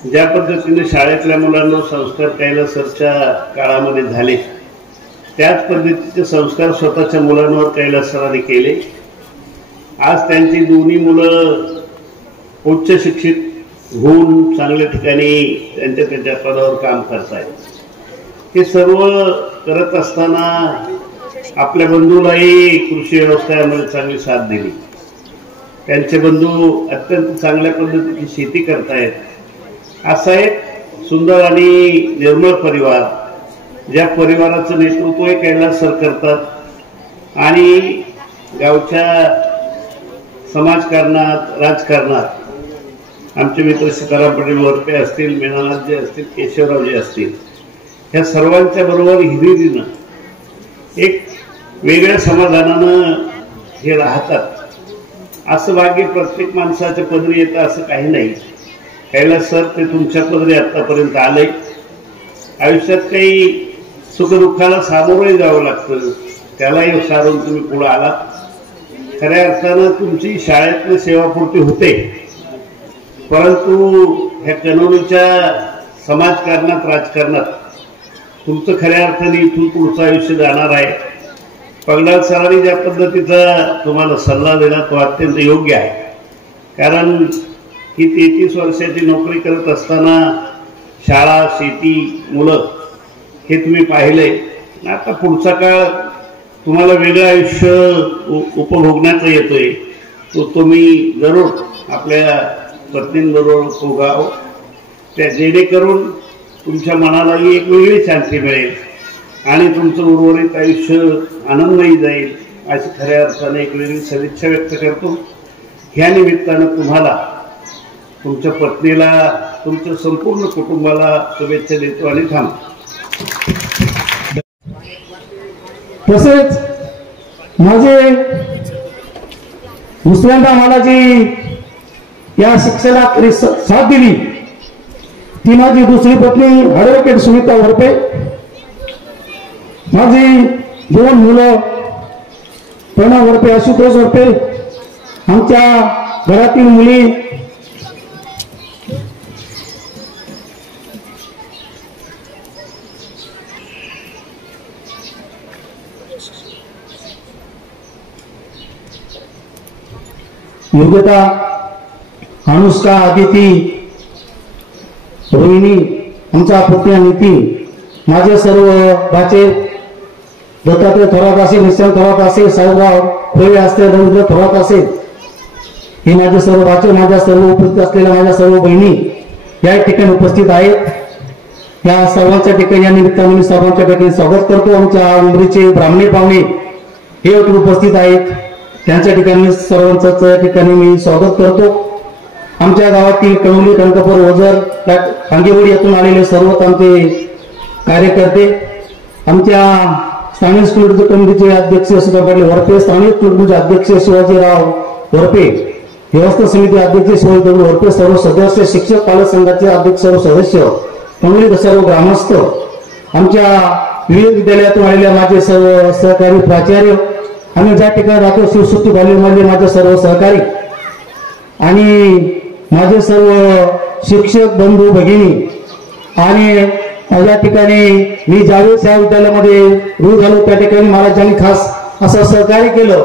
ज्या पद्धतीने शाळेतल्या मुलांवर संस्कार कैलास सरच्या काळामध्ये झाले त्याच पद्धतीचे संस्कार स्वतःच्या मुलांवर कैलास सरांनी केले. आज त्यांची दोन्ही मुलं उच्च शिक्षित होऊन चांगल्या ठिकाणी त्यांच्या पदावर काम करतायत. हे सर्व करत असताना आपल्या बंधूलाही कृषी व्यवसायामध्ये चांगली साथ दिली. त्यांचे बंधू अत्यंत चांगल्या पद्धतीची शेती करतायत. असा एक सुंदर आणि निर्मळ परिवार, ज्या परिवाराचं नेतृत्व कैलास सर करतात आणि गावच्या समाजकारणात राजकारणात आमचे मित्र सीताराम पाटील वरपे असतील, मेनानाथजी असतील, केशवरावजी असतील, ह्या सर्वांच्या बरोबर हिरिरीनं एक वेगळ्या समाधानानं हे राहतात. असं भाग्य प्रत्येक माणसाच्या पदरी येतं असं काही नाही. कैलास सर ते तुमच्या पदरी आतापर्यंत आले. आयुष्यात काही सुखदुःखाला सामोरे जावं लागतं, त्यालाही सारून तुम्ही पुढे आलात. खऱ्या अर्थानं तुमची शाळेतली सेवापूर्ती होते, परंतु ह्या कणोलीच्या समाजकारणात राजकारणात तुमचं खऱ्या अर्थाने इथून पुढचं आयुष्य जाणार आहे. पगडाल सरांनी ज्या पद्धतीचा तुम्हाला सल्ला दिला तो अत्यंत योग्य आहे. कारण ही 33 वर्षाची नोकरी करत असताना शाळा, शेती, मुलं हे तुम्ही पाहिले. आता पुढचा काळ तुम्हाला वेगळं आयुष्य उपभोगण्याचा येतोय, तो तुम्ही जरूर आपल्या पत्नींबरोबर भोगावं, त्या जेणेकरून तुमच्या मनालाही एक वेगळी शांती मिळेल आणि तुमचं उर्वरित आयुष्य आनंदमयी जाईल अशी खऱ्या अर्थाने एक वेगळी सदिच्छा व्यक्त करतो. ह्या निमित्तानं तुम्हाला, तुमच्या पत्नीला, तुमच्या संपूर्ण कुटुंबाला शुभेच्छा देतो आणि थांबतो. तसेच माझे दुसऱ्यांदा मला जी या शिक्षणात साथ दिली ती माझी दुसरी पत्नी ॲडव्होकेट सुनीता वरपे, माझी 2 मुलं प्रणव वरपे, आशुतोष वरपे, आमच्या घरातील मुली योग्यता, अनुष्का, आदिती, रोहिणी, आमचा पुतण्या नितीन, माझे सर्व भाचे दत्तात्रय थोरात असेल, निश्चल थोरात असेल, साहेबराव खोळे असतील, रवींद्र थोरात असेल, हे माझे सर्व भाचे, माझ्या सर्व उपस्थित असलेल्या माझ्या सर्व बहिणी या ठिकाणी उपस्थित आहेत. या सर्वांच्या ठिकाणी या निमित्ताने मी सर्वांच्या ठिकाणी स्वागत करतो. आमच्या उमरीचे ब्राह्मणे पाहुणे हे उपस्थित आहेत, त्यांच्या ठिकाणी सर्वांच्या ठिकाणी मी स्वागत करतो. आमच्या गावातील कणोली, कणकपूर, ओझर, कांगेवाडी यातून आलेले सर्व आमचे कार्यकर्ते, आमच्या स्थानिक स्कूल कमिटीचे अध्यक्ष सीताराम पाटील वरपे, स्थानिक स्कूलचे अध्यक्ष शिवाजीराव वरपे, व्यवस्था समिती अध्यक्ष शिवाजी वरपे, सर्व सदस्य, शिक्षक पालक संघाचे अध्यक्ष, सर्व सदस्य, कणोली सर्व ग्रामस्थ, आमच्या विविध विद्यालयातून आलेल्या माझे सर्व सहकारी प्राचार्य, आम्ही ज्या ठिकाणी राहतो शिवशक्ती कॉलेजमधले माझे सर्व सहकारी आणि माझे सर्व शिक्षक बंधू भगिनी, आणि या ठिकाणी मी ज्यावेळेस या विद्यालयामध्ये रूढ झालो त्या ठिकाणी मला ज्यांनी खास असं सहकार्य केलं,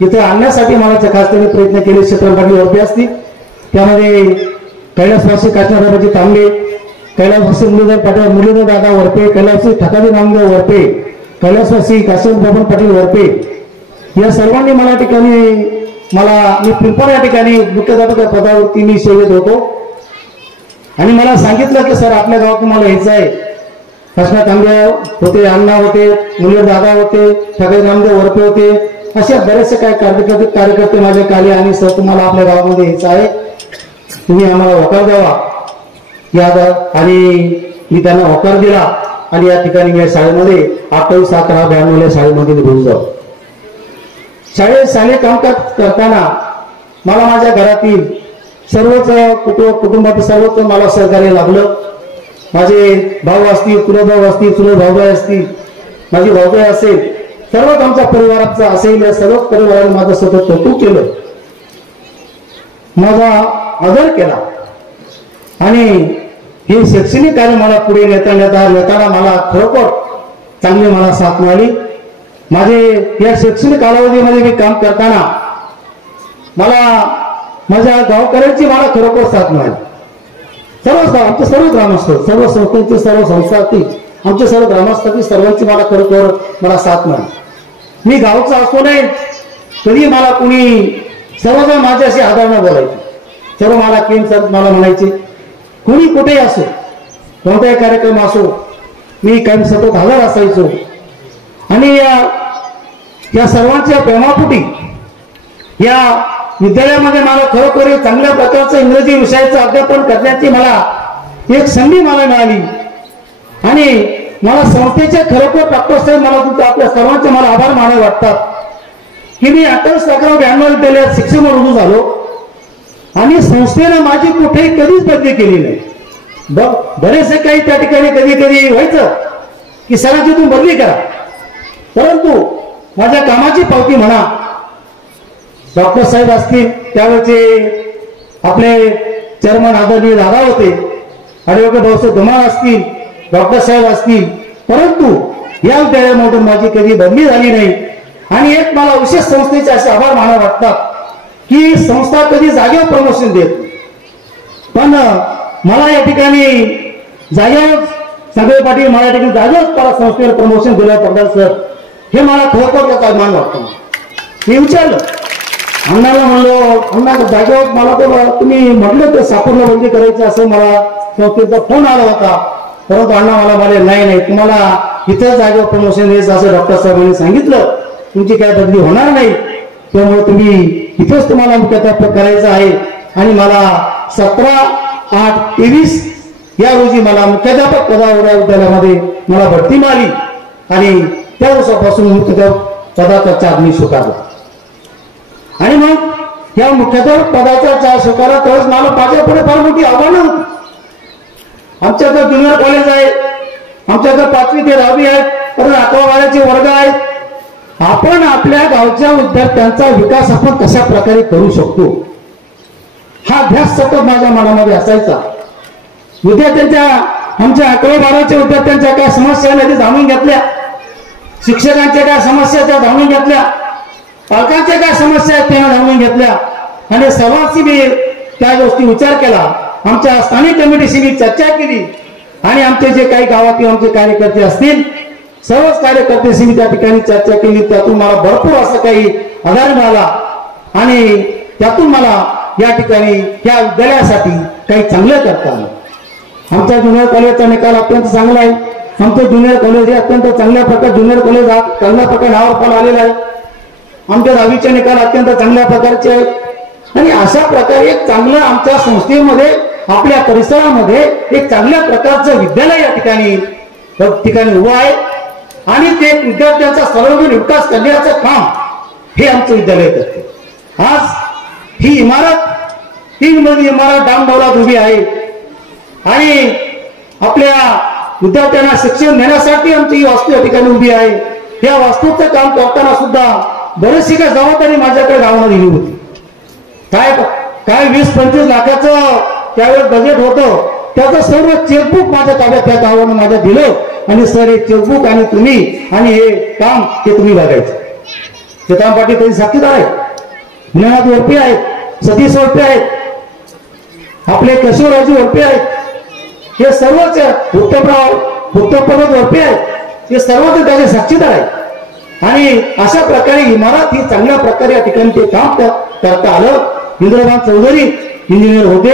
इथे आणण्यासाठी मला खास त्यांनी प्रयत्न केले, सीताराम पाटील वरपे असतील, त्यामध्ये कैलासवासी काशीनाथरावजी तांबे, कैलासवासी मुरलीधर दादा वरपे, कैलासवासी ठकाजी नामदेव वरपे, कैलासवासी काशीनाथ पाटील वरपे, या सर्वांनी मला ठिकाणी मी पिंपळ या ठिकाणी मुख्याध्यापक पदावरती मी सेवेत होतो आणि मला सांगितलं की सर आपल्या गावात तुम्हाला यायचं आहे. काशीनाथ तांबे होते, अण्णा होते, मुरलीधर दादा होते, ठकाजी नामदेव वरपे होते, असे बरेचसे काय कार्यकर्ते माझ्या काले आणि सर तुम्हाला आपल्या गावामध्ये यायचं आहे, तुम्ही आम्हाला होकार द्यावा या. आणि मी त्यांना होकार दिला आणि या ठिकाणी मी शाळेमध्ये 28/11/92 शाळेमध्ये निघून जाऊ. शालेय कामकाज करताना मला माझ्या घरातील सर्वच कुटुंबातील सर्वच मला सहकार्य लाभलं. माझे भाऊ असतील, चुलत भाऊ असतील, चुलत भाऊबाई असतील, माझी भाऊबाई असेल, सर्वच आमच्या परिवाराचं असेल, या सर्वच परिवाराने माझं सतत कौतुक केलं, माझा आदर केला आणि हे शैक्षणिक कार्य मला पुढे नेताना मला खरोखर चांगली मला साथ मिळाली. माझे या शैक्षणिक कालावधीमध्ये मी काम करताना मला माझ्या गावकऱ्यांची मला खरोखर साथ मिळाली. आमचे सर्व ग्रामस्थ, सर्व संस्थांची, सर्व संस्थांची, आमचे सर्व ग्रामस्थांची सर्वांची मला खरोखर मला साथ मिळाली. मी गावचा असतो नाही, तरी मला कुणी सर्वजण माझ्याशी आदरणे बोलायचे, सर्व मला केम सर मला म्हणायचे, कुणी कुठेही असो, कोणताही कार्यक्रम असो, मी कायम सतत हजर असायचो. आणि या सर्वांच्या प्रेमापोटी या विद्यालयामध्ये मला खरोखर चांगल्या प्रकारचं इंग्रजी विषयाचं अध्यापन करण्याची मला एक संधी मला मिळाली. आणि मला संस्थेचे खरोखर डॉक्टर साहेब मला तुमच्या आपल्या सर्वांचे मला आभार मानावे वाटतात की मी 1892 विद्यालयात शिक्षक म्हणून रुजू झालो आणि संस्थेने माझी कुठेही कधीच बदली केली नाही. बरेचसे काही त्या ठिकाणी कधी कधी व्हायचं की सरांची तुम्ही बदली करा, परंतु माझ्या कामाची पावती म्हणा, डॉक्टर साहेब असतील, त्यावेळेचे आपले चेअरमन आदरणीय दादा होते, ॲडव्होकेट भाऊसाहेब धुमाळ असतील, डॉक्टर साहेब असतील, परंतु या विद्यालयामधून माझी कधी बदली झाली नाही. आणि एक मला विशेष संस्थेचे असे आभार मानावे वाटतात की संस्था कधी जागेवर प्रमोशन देत, पण मला या ठिकाणी जागेवर सगळे पाटील मला या ठिकाणी जागेवर मला संस्थेला प्रमोशन दिलं पडलं सर, हे मला खरोखर त्याचा अभिमान वाटतो. मी विचारलं अण्णाला, म्हणलो अण्णा जागेवर मला तर तुम्ही म्हटलं तर सापूरला बदली करायचं असं मला संस्थेचा फोन आला होता, परंतु अण्णा मला म्हणाले नाही तुम्हाला इथं जागेवर प्रमोशन द्यायचं असं डॉक्टर साहेबांनी सांगितलं, तुमची काय बदली होणार नाही, त्यामुळे तुम्ही इथेच तुम्हाला मुख्याध्यापक करायचं आहे. आणि मला 17/8/23 या रोजी मला मुख्याध्यापक पदावर या विद्यालयामध्ये मला बढती मिळाली आणि त्या दिवसापासून मुख्याध्यापक पदाचा चार्ज मी स्वीकारला. आणि मग या मुख्याध्यापक पदाचा चार्ज स्वीकारला त्यावेळेस मला माझ्यापुढे फार मोठी आव्हानं होती. आमच्याकडे ज्युनियर कॉलेज आहे, आमच्याकडे 5वी ते 10वी आहेत, परत 11-12चे वर्ग आहेत. आपण आपल्या गावच्या विद्यार्थ्यांचा विकास आपण कशा प्रकारे करू शकतो हा अभ्यास सतत माझ्या मनामध्ये असायचा. विद्यार्थ्यांच्या आमच्या 11-12च्या विद्यार्थ्यांच्या काय समस्या त्या जाणून घेतल्या, शिक्षकांच्या काय समस्या त्या जाणून घेतल्या, पालकांच्या काय समस्या आहेत त्या जाणून घेतल्या आणि सर्वांशी मी त्या गोष्टी विचार केला. आमच्या स्थानिक कमिटीशी मी चर्चा केली आणि आमचे जे काही गावातील आमचे कार्यकर्ते असतील सर्वच कार्यकर्त्यांशी मी त्या ठिकाणी चर्चा केली. त्यातून मला भरपूर असं काही आधार मिळाला आणि त्यातून मला या ठिकाणी या विद्यालयासाठी काही चांगलं करता आलं. आमच्या ज्युनियर कॉलेजचा निकाल अत्यंत चांगला आहे. आमचं ज्युनियर कॉलेज हे अत्यंत चांगल्या प्रकारे ज्युनियर कॉलेज चांगल्या प्रकारे नावावर पण आलेलं आहे. आमच्या 10वीचे निकाल अत्यंत चांगल्या प्रकारचे आहेत आणि अशा प्रकारे एक चांगलं आमच्या संस्थेमध्ये आपल्या परिसरामध्ये एक चांगल्या प्रकारचं विद्यालय या ठिकाणी उभं आहे आणि ते विद्यार्थ्यांचा सर्वगुण विकास करण्याचं काम हे आमचं विद्यालय करते. आज ही इमारत 3 मजली इमारत डामडौलात उभी आहे आणि आपल्या विद्यार्थ्यांना शिक्षण देण्यासाठी आमची ही वास्तू या ठिकाणी उभी आहे. या वास्तूचं काम करताना सुद्धा बरीचशी काही जबाबदारी माझ्याकडे गावाला दिली होती. काय 20-25 लाखाचं त्यावेळेस बजेट होतं, त्याचं सर्व चेकबुक माझ्या ताब्यात त्या गावानं माझ्या दिलं आणि सर हे चेकबुक आणि तुम्ही आणि हे काम ते तुम्ही बघायचं. सीताराम पाटील तरी साक्षीदार आहेत, ज्ञानाथ वरपे आहेत, सतीश वरपे आहेत, आपले केशवराजू वरपे आहेत, हे सर्वच उत्तरप्रदेश वरपे आहेत, हे सर्वच त्याचे साक्षीदार आहेत. आणि अशा प्रकारे इमारत ही चांगल्या प्रकारे या ठिकाणी ते काम करता आलं. इंद्रभान चौधरी इंजिनियर होते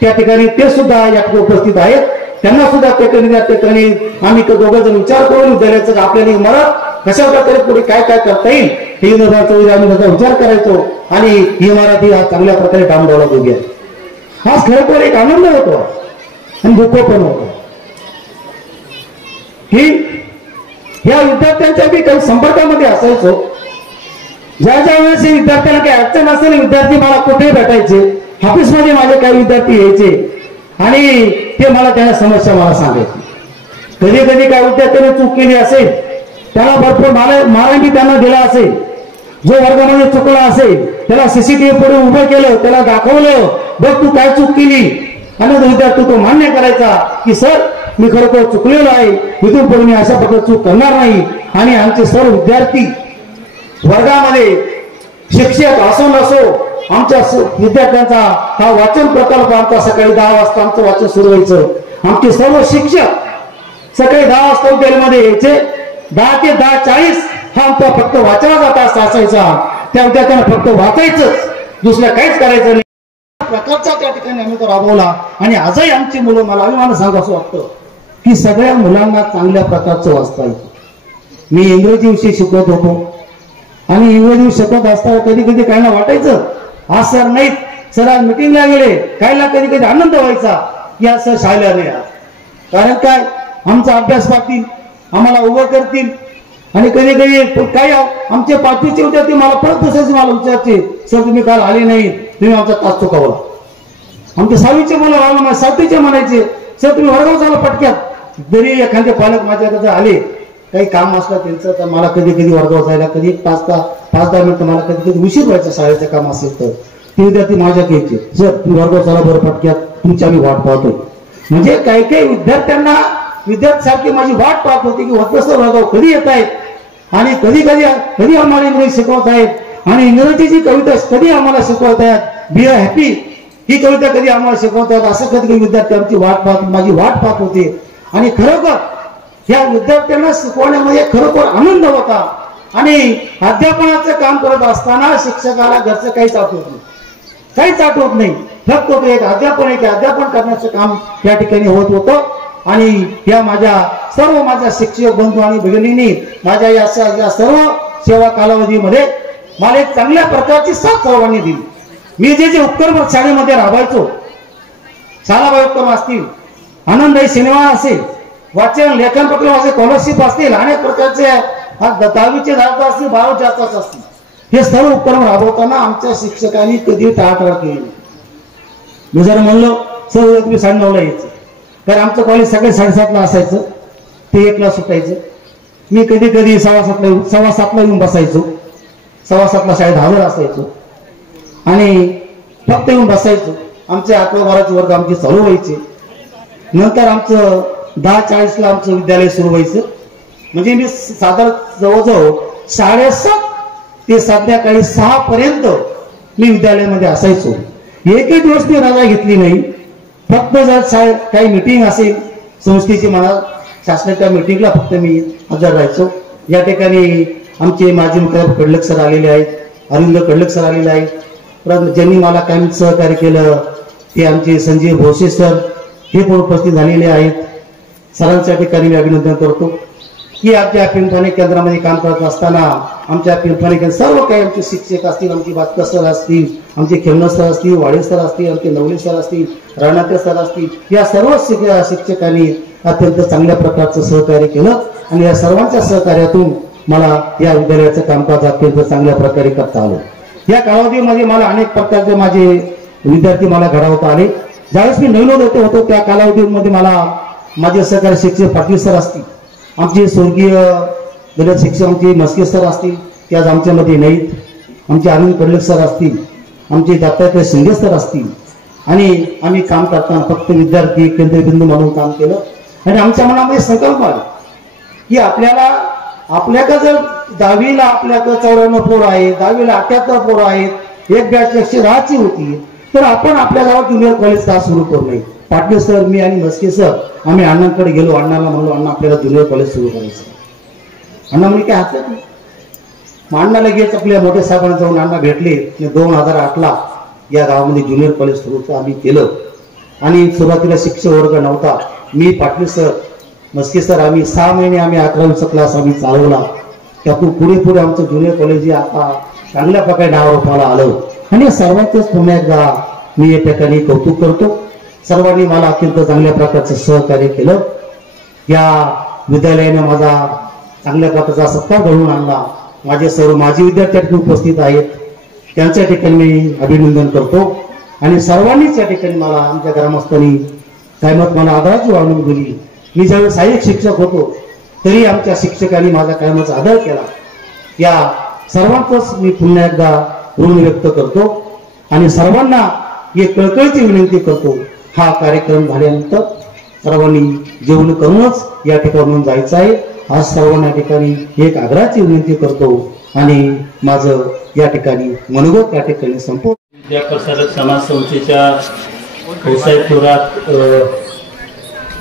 त्या ठिकाणी, ते सुद्धा या ठिकाणी उपस्थित आहेत. त्यांना सुद्धा त्या ठिकाणी आम्ही दोघं जण विचार करून विद्यालयाचं आपल्याला इमारत कशा प्रकारे पुढे काय काय करता येईल हे इंद्रभान चौधरी आम्ही त्याचा विचार करायचो आणि ही इमारत ही चांगल्या प्रकारे डामडौलात उभी आहे. हाच खरोखर एक आनंद होतो आणि दुःख पण होतो की या विद्यार्थ्यांच्या बी काही संपर्कामध्ये असायचो. ज्या वेळेस विद्यार्थ्यांना काही अडचण असेल विद्यार्थी मला कुठे भेटायचे, ऑफिसमध्ये माझे काही विद्यार्थी यायचे आणि ते मला त्या समस्या मला सांगायचे. कधी कधी काय विद्यार्थ्याने चूक केली असेल त्याला भरपूर मारांगी त्यांना दिला असेल, जो वर्गामध्ये चुकला असेल त्याला सीसीटीव्ही पुढे उभं केलं, त्याला दाखवलं, बघ तू काय चूक केली, आणि विद्यार्थी तो मान्य करायचा की सर मी खरोखर चुकलेलो आहे, इथून पुढे मी अशा प्रकारे चूक करणार नाही. आणि आमचे सर्व विद्यार्थी वर्गामध्ये शिक्षक असो नसो आमच्या विद्यार्थ्यांचा हा वाचन प्रकल्प आमचा सकाळी 10 वाजता आमचं वाचन सुरू व्हायचं. आमचे सर्व शिक्षक सकाळी 10 वाजता विद्यालयामध्ये यायचे, 10 ते 10:40 हा आमचा फक्त वाचनाचा तास असायचा. त्या विद्यार्थ्यांना फक्त वाचायचं, दुसरं काहीच करायचं नाही. प्रकारचा त्या ठिकाणी आम्ही तो राबवला. आणि आजही आमची मुलं, मला अभिमान सांगू असं वाटतं की सगळ्या मुलांना चांगल्या प्रकारचं वाचता येतं. मी इंग्रजी विषय शिकवत होतो आणि इंग्रजी शिकवत असताना कधी कधी काहींना वाटायचं आज सर नाहीत, सर आज मिटिंगला गेले, काहीला कधी कधी आनंद व्हायचा या सर शाळेला नाही आज. कारण काय, आमचा अभ्यास पाहतील, आम्हाला उभं करतील. आणि कधी कधी काय आमचे 5वीचे विद्यार्थी मला परत दुसऱ्याचे मला विचारते, सर तुम्ही काल आले नाही, तुम्ही आमचा तास चुकवला. आमचे 6वीचे मुलं आलो, 7वीचे म्हणायचे सर तुम्ही वर्गावर झाला पटक्यात. जरी एखादे पालक माझ्याकडे आले, काही काम असलं त्यांचं, तर मला कधी कधी वर्गावर जायला कधी 5-10 मिनिटं मला कधी कधी उशीर व्हायचं शाळेचं काम असेल तर ते विद्यार्थी माझ्या घ्यायचे, सर तुम्ही वर्गावर झाला बरं पटक्यात, तुमची आम्ही वाट पाहतोय. म्हणजे काही काही विद्यार्थ्यांना विद्यार्थ्यासारखी माझी वाट पाहत होती की वरदस्तर वर्गावर कधी येत आहेत आणि कधी कधी कधी आम्हाला इंग्रजी शिकवत आहेत आणि इंग्रजीची कविता कधी आम्हाला शिकवत आहेत, बी अ हॅपी ही कविता कधी आम्हाला शिकवत आहेत. असं कधी कधी विद्यार्थी आमची माझी वाट पाहत होते. आणि खरोखर या विद्यार्थ्यांना शिकवण्यामध्ये खरोखर आनंद होता. आणि अध्यापनाचं काम करत असताना शिक्षकाला घरचं काहीच आठवत नाही, काहीच आठवत नाही. फक्त तो एक अध्यापन करण्याचं काम या ठिकाणी होत होतं. आणि या माझ्या शिक्षक बंधू आणि भगिनींनी माझ्या या सर्व सेवा कालावधीमध्ये मला एक चांगल्या प्रकारची साथ सर्वांनी दिली. मी जे उपक्रम शाळेमध्ये राबवायचो, शाळाबाह्य उपक्रम असतील, आनंददायी सिनेमा असेल, वाचन लेखन प्रकल्प असेल, स्कॉलरशिप असतील, अनेक प्रकारचे 10वीचे जास्त असतील, 12वीचे जास्त असतील, हे सर्व उपक्रम राबवताना आमच्या शिक्षकांनी कधी टाळाटाळ केली नाही. मी जर म्हणलो सर तुम्ही 9:30ला यायचं, कारण आमचं कॉलेज सकाळी 7:30ला असायचं, ते 1ला सुटायचं. मी कधी कधी 7:15ला येऊन बसायचो, 7:15ला शाळेत हजर असायचो आणि फक्त येऊन बसायचो. आमचे 11-12चे वर्ग आमचे चालू व्हायचे. नंतर आमचं 10:40ला आमचं विद्यालय सुरू व्हायचं. म्हणजे मी साधारण जवळजवळ 7:30 ते संध्याकाळी 6 पर्यंत मी विद्यालयामध्ये असायचो. एकही दिवस मी रजा घेतली नाही. फक्त जर काही मिटिंग असेल संस्थेची, मला शासनाच्या मिटिंगला फक्त मी हजर राहायचो. या ठिकाणी आमचे माजी मुख्याध्यापक कडलक सर आलेले आहेत, अरविंद कडलक सर आलेले आहेत. परंतु ज्यांनी मला काही सहकार्य केलं ते आमचे संजय भोसे सर हे पण उपस्थित झालेले आहेत. सरांच्या ठिकाणी मी अभिनंदन करतो की आमच्या पिंपरी केंद्रामध्ये काम करत असताना आमच्या पिंपरी केंद्र सर्व काही आमचे शिक्षक असतील, आमचे बातकर सर असतील, आमचे खेमनर सर असतील, वाडे सर असतील, आमचे नवले सर असतील, राणाते सर असतील, या सर्व शिक्षकांनी अत्यंत चांगल्या प्रकारचं सहकार्य केलं. आणि या सर्वांच्या सहकार्यातून मला या विद्यालयाचं कामकाज अत्यंत चांगल्या प्रकारे करता आलं. या कालावधीमध्ये मला अनेक प्रकारचे माझे विद्यार्थी मला घडवता आले. ज्यावेळेस मी नवीन होतो त्या कालावधीमध्ये मला माझे सहकारी शिक्षक पाटील सर असतील, आमचे स्वर्गीय दलित शिक्षक आमचे मस्के सर असतील, ते आज आमच्यामध्ये नाहीत, आमचे अरविंद कडलक सर असतील, आमचे दत्तात्रय शिंदे सर असतील. आणि आम्ही काम करताना फक्त विद्यार्थी केंद्रबिंदू म्हणून काम केलं. आणि आमच्या मनामध्ये संकल्प आला की आपल्याकडे जर 10वीला आपल्याकडे 94 पोरं आहेत, 10वीला 78 पोरं आहेत, एक बॅच 110ची होती, तर आपण आपल्या गावात ज्युनियर कॉलेज का सुरू करू नये. पाटील सर, मी आणि मस्के सर आम्ही अण्णांकडे गेलो. अण्णाला म्हणलो अण्णा आपल्याला ज्युनियर कॉलेज सुरू करायचं. अण्णा म्हणजे काय हरकत नाही. मग अण्णा लगेच आपल्या मोठ्या साहेबांना जाऊन अण्णा भेटले. 2008ला या गावामध्ये ज्युनियर कॉलेज सुरू आम्ही केलं. आणि सुरुवातीला शिक्षक वर्ग नव्हता. मी, पाटील सर, मस्के सर आम्ही 6 महिने आम्ही 11वीचा क्लास आम्ही चालवला. त्यातून पुढे आमचं ज्युनियर कॉलेज आता चांगल्या प्रकारे नावारूपाला आलं. आणि सर्वांचंच पुन्हा एकदा मी या ठिकाणी कौतुक करतो. सर्वांनी मला अत्यंत चांगल्या प्रकारचं सहकार्य केलं. या विद्यालयाने माझा चांगल्या प्रकारचा सत्कार घडवून आणला. माझे सर्व माजी विद्यार्थी उपस्थित आहेत, त्यांच्या ठिकाणी मी अभिनंदन करतो. आणि सर्वांनीच या ठिकाणी मला, आमच्या ग्रामस्थांनी काय मत मला आदराची वागणूक दिली. मी ज्यावेळी सहाय्यक शिक्षक होतो तरी आमच्या शिक्षकांनी माझा कायमच आदर केला. या सर्वांचाच मी पुन्हा एकदा ऋण व्यक्त करतो आणि सर्वांना एक कळकळीची विनंती करतो, हा कार्यक्रम झाल्यानंतर सर्वांनी जेवण करूनच या ठिकाणून जायचं आहे. आज सर्वांना ठिकाणी एक आग्रहाची विनंती करतो आणि माझं या ठिकाणी मनोगत या ठिकाणी संपवतो. विद्याप्रसारक समाज संस्थेच्या व्यवसाय थोरात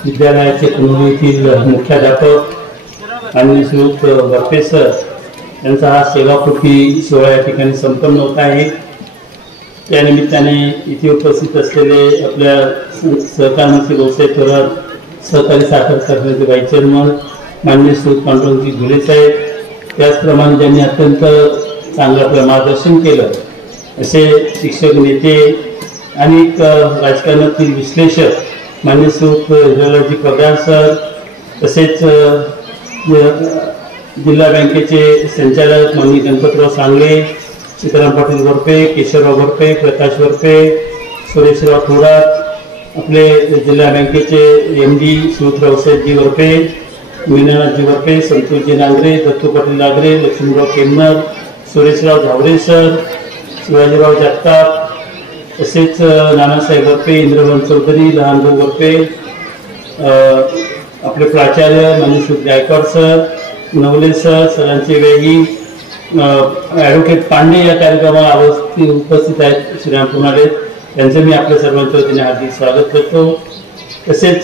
विद्यालयाचे पुणे येथील मुख्याध्यापक आणि श्रीयुत वरपे सर यांचा हा सेवाकृती सोहळा या ठिकाणी संपन्न होत आहे. त्या निमित्ताने इथे उपस्थित असलेले आपल्या सहकार मंत्री व्यवसाय थोरात सहकारी साखर कारखान्याचे व्हाईस चेअरमन माननीय श्रीयुत पांडुरंगजी घुले साहेब, त्याचप्रमाणे ज्यांनी अत्यंत चांगलं आपलं मार्गदर्शन केलं असे शिक्षक नेते आणि राजकारणातील विश्लेषक माननीय श्रीयुत हिरालालजी पगार सर, तसेच जिल्हा बँकेचे संचालक माननीय गणपतराव सांगले, सीताराम पाटील वरपे, केशवराव वरपे, प्रकाश वरपे, सुरेशराव थोरात, आपले जिल्हा बँकेचे MD श्रीयुत रावसाहेबजी वरपे, मीनानाथजी वरपे, संतोषजी नांगरे, दत्तू पाटील नागरे, लक्ष्मीराव केमनर, सुरेशराव झावरे सर, शिवाजीराव जगताप, तसेच नानासाहेब वरपे, इंद्रवन चौधरी, लहानभाऊ वरपे, आपले प्राचार्य माननीय श्री गायकवाड सर, नवले सर, सरांचे वेगी, ॲडव्होकेट पांडे या कार्यक्रमाला उपस्थित आहेत श्रीराम पुनाले, त्यांचं मी आपल्या सर्वांच्या वतीने हार्दिक स्वागत करतो. तसेच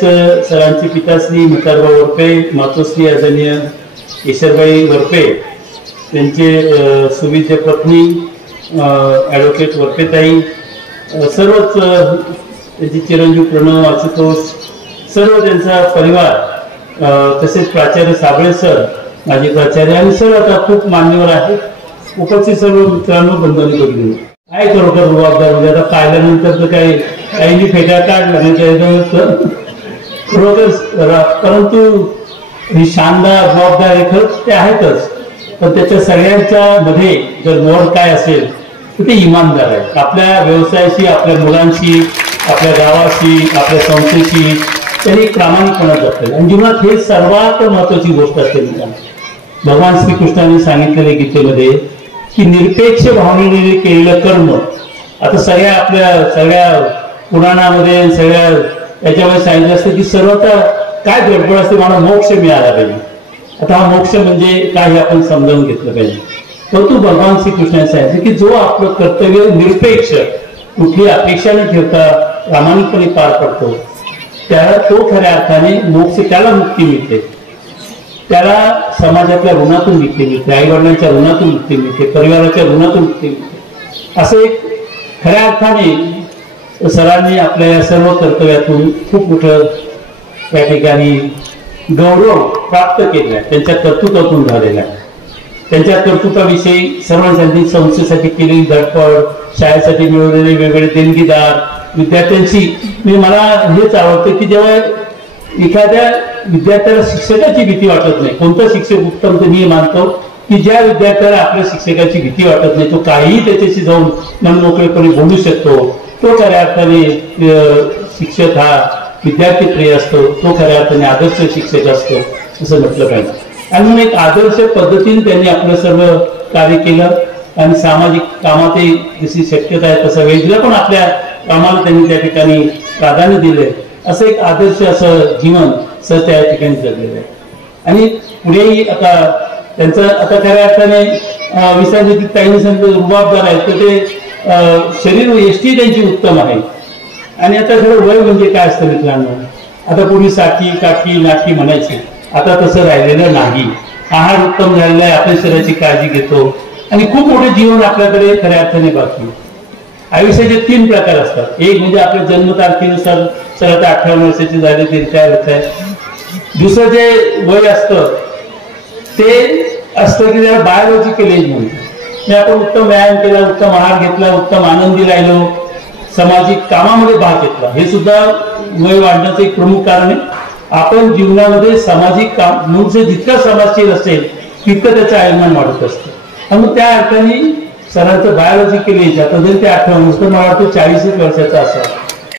सरांची पिताश्री मितारभाऊ वरपे, मातोश्री आदरणीय ईश्वरबाई वरपे, त्यांचे सुविद्य पत्नी ॲडव्होकेट वरपेताई, सर्वच त्यांची चिरंजीव प्रणव, आशुतोष, सर्व त्यांचा परिवार, तसेच प्राचार्य साबळे सर, माजी प्राचार्य आणि सर्व आता खूप मान्यवर आहेत. उपस्थित सर्व मित्रांनो, बंधनी बघितली काय खरोखर जबाबदार म्हणजे आता पाहिल्यानंतर तर काही फेटा काढला नाही खरोखर, परंतु ही शानदार जबाबदारी खरंच ते आहेतच, पण त्याच्या सगळ्यांच्या मध्ये जर मोड काय असेल तर ते इमानदार आहे. आपल्या व्यवसायाशी, आपल्या मुलांशी, आपल्या गावाशी, आपल्या संस्थेशी त्यांनी प्रामाणिकपणा जपले आणि जीवनात हे सर्वात महत्वाची गोष्ट असते. भगवान श्रीकृष्णाने सांगितलेले गीतेमध्ये की निरपेक्ष भावनेने केलेलं कर्म, आता सगळ्या पुराणामध्ये सगळ्या याच्यामध्ये सांगितलं असतं की सर्वता काय गडबड असते, मला मोक्ष मिळाला पाहिजे. आता हा मोक्ष म्हणजे काय हे आपण समजावून घेतलं पाहिजे. परंतु भगवान श्रीकृष्णाने सांगितलं की जो आपलं कर्तव्य निरपेक्ष कुठली अपेक्षा न ठेवता प्रामाणिकपणे पार पडतो त्याला तो खऱ्या अर्थाने मोक्ष, त्याला मुक्ती मिळते, त्याला समाजातल्या ऋणातून मुक्ती मिळते, आई वडिलांच्या ऋणातून मुक्ती मिळते, परिवाराच्या ऋणातून मुक्ती मिळते. असं एक खऱ्या अर्थाने सरांनी आपल्या या सर्व कर्तव्यातून खूप मोठं त्या ठिकाणी गौरव प्राप्त केला आहे, त्यांच्या कर्तृत्वातून झालेला आहे. त्यांच्या कर्तृत्वाविषयी सर्वांसाठी संस्थेसाठी केलेली धडपड, शाळेसाठी मिळवलेले वेगवेगळे देणगीदार, विद्यार्थ्यांची मला हेच आवडतं की जेव्हा एखाद्या विद्यार्थ्याला शिक्षकाची भीती वाटत नाही, कोणता शिक्षक उत्तम ते मी मानतो की ज्या विद्यार्थ्याला आपल्या शिक्षकाची भीती वाटत नाही, तो काहीही त्याच्याशी जाऊन मनमोकळेपणे बोलू शकतो, तो खऱ्या अर्थाने शिक्षक हा विद्यार्थी प्रिय असतो, तो खऱ्या अर्थाने आदर्श शिक्षक असतो असं म्हटलं पाहिजे. आणि म्हणून एक आदर्श पद्धतीने त्यांनी आपलं सर्व कार्य केलं आणि सामाजिक कामातही जशी शक्यता आहे तसा वेळ दिला, पण आपल्या कामाला त्यांनी त्या ठिकाणी प्राधान्य दिले. असं एक आदर्श असं जीवन सर त्या ठिकाणी जगलेलं आहे. आणि पुढेही आता त्यांचं आता खऱ्या अर्थाने विसर्जित काही रुबाबदार आहेत तर ते शरीर यष्टी त्यांची उत्तम आहे. आणि आता खरं वय म्हणजे काय असतं मित्रांनो, आता पूर्वी साठी काठी नाठी म्हणायची, आता तसं राहिलेलं नाही. आहार उत्तम झालेला आहे, आपल्या शरीराची काळजी घेतो आणि खूप मोठे जीवन आपल्याकडे खऱ्या अर्थाने बाकी. आयुष्याचे 3 प्रकार असतात. एक म्हणजे आपल्या जन्मतारखेनुसार सरळ 58 वर्षाचे झाले ते रिटायर होत आहे. दुसरं जे वय असतं ते असतं की त्याला बायोलॉजिकल एज म्हणतो. आपण उत्तम व्यायाम केला, उत्तम आहार घेतला, उत्तम आनंदी राहिलो, सामाजिक कामामध्ये भाग घेतला, हे सुद्धा वय वाढण्याचं एक प्रमुख कारण आहे. आपण जीवनामध्ये सामाजिक काम म्हणजे जितका समाजशील असेल तितकं त्याचं आयुर्मान वाढत असतं. आणि त्या अर्थाने सरांचं बायोलॉजिकल एज आता जरी ते 58 मला वाटतं 40 वर्षाचा असावं.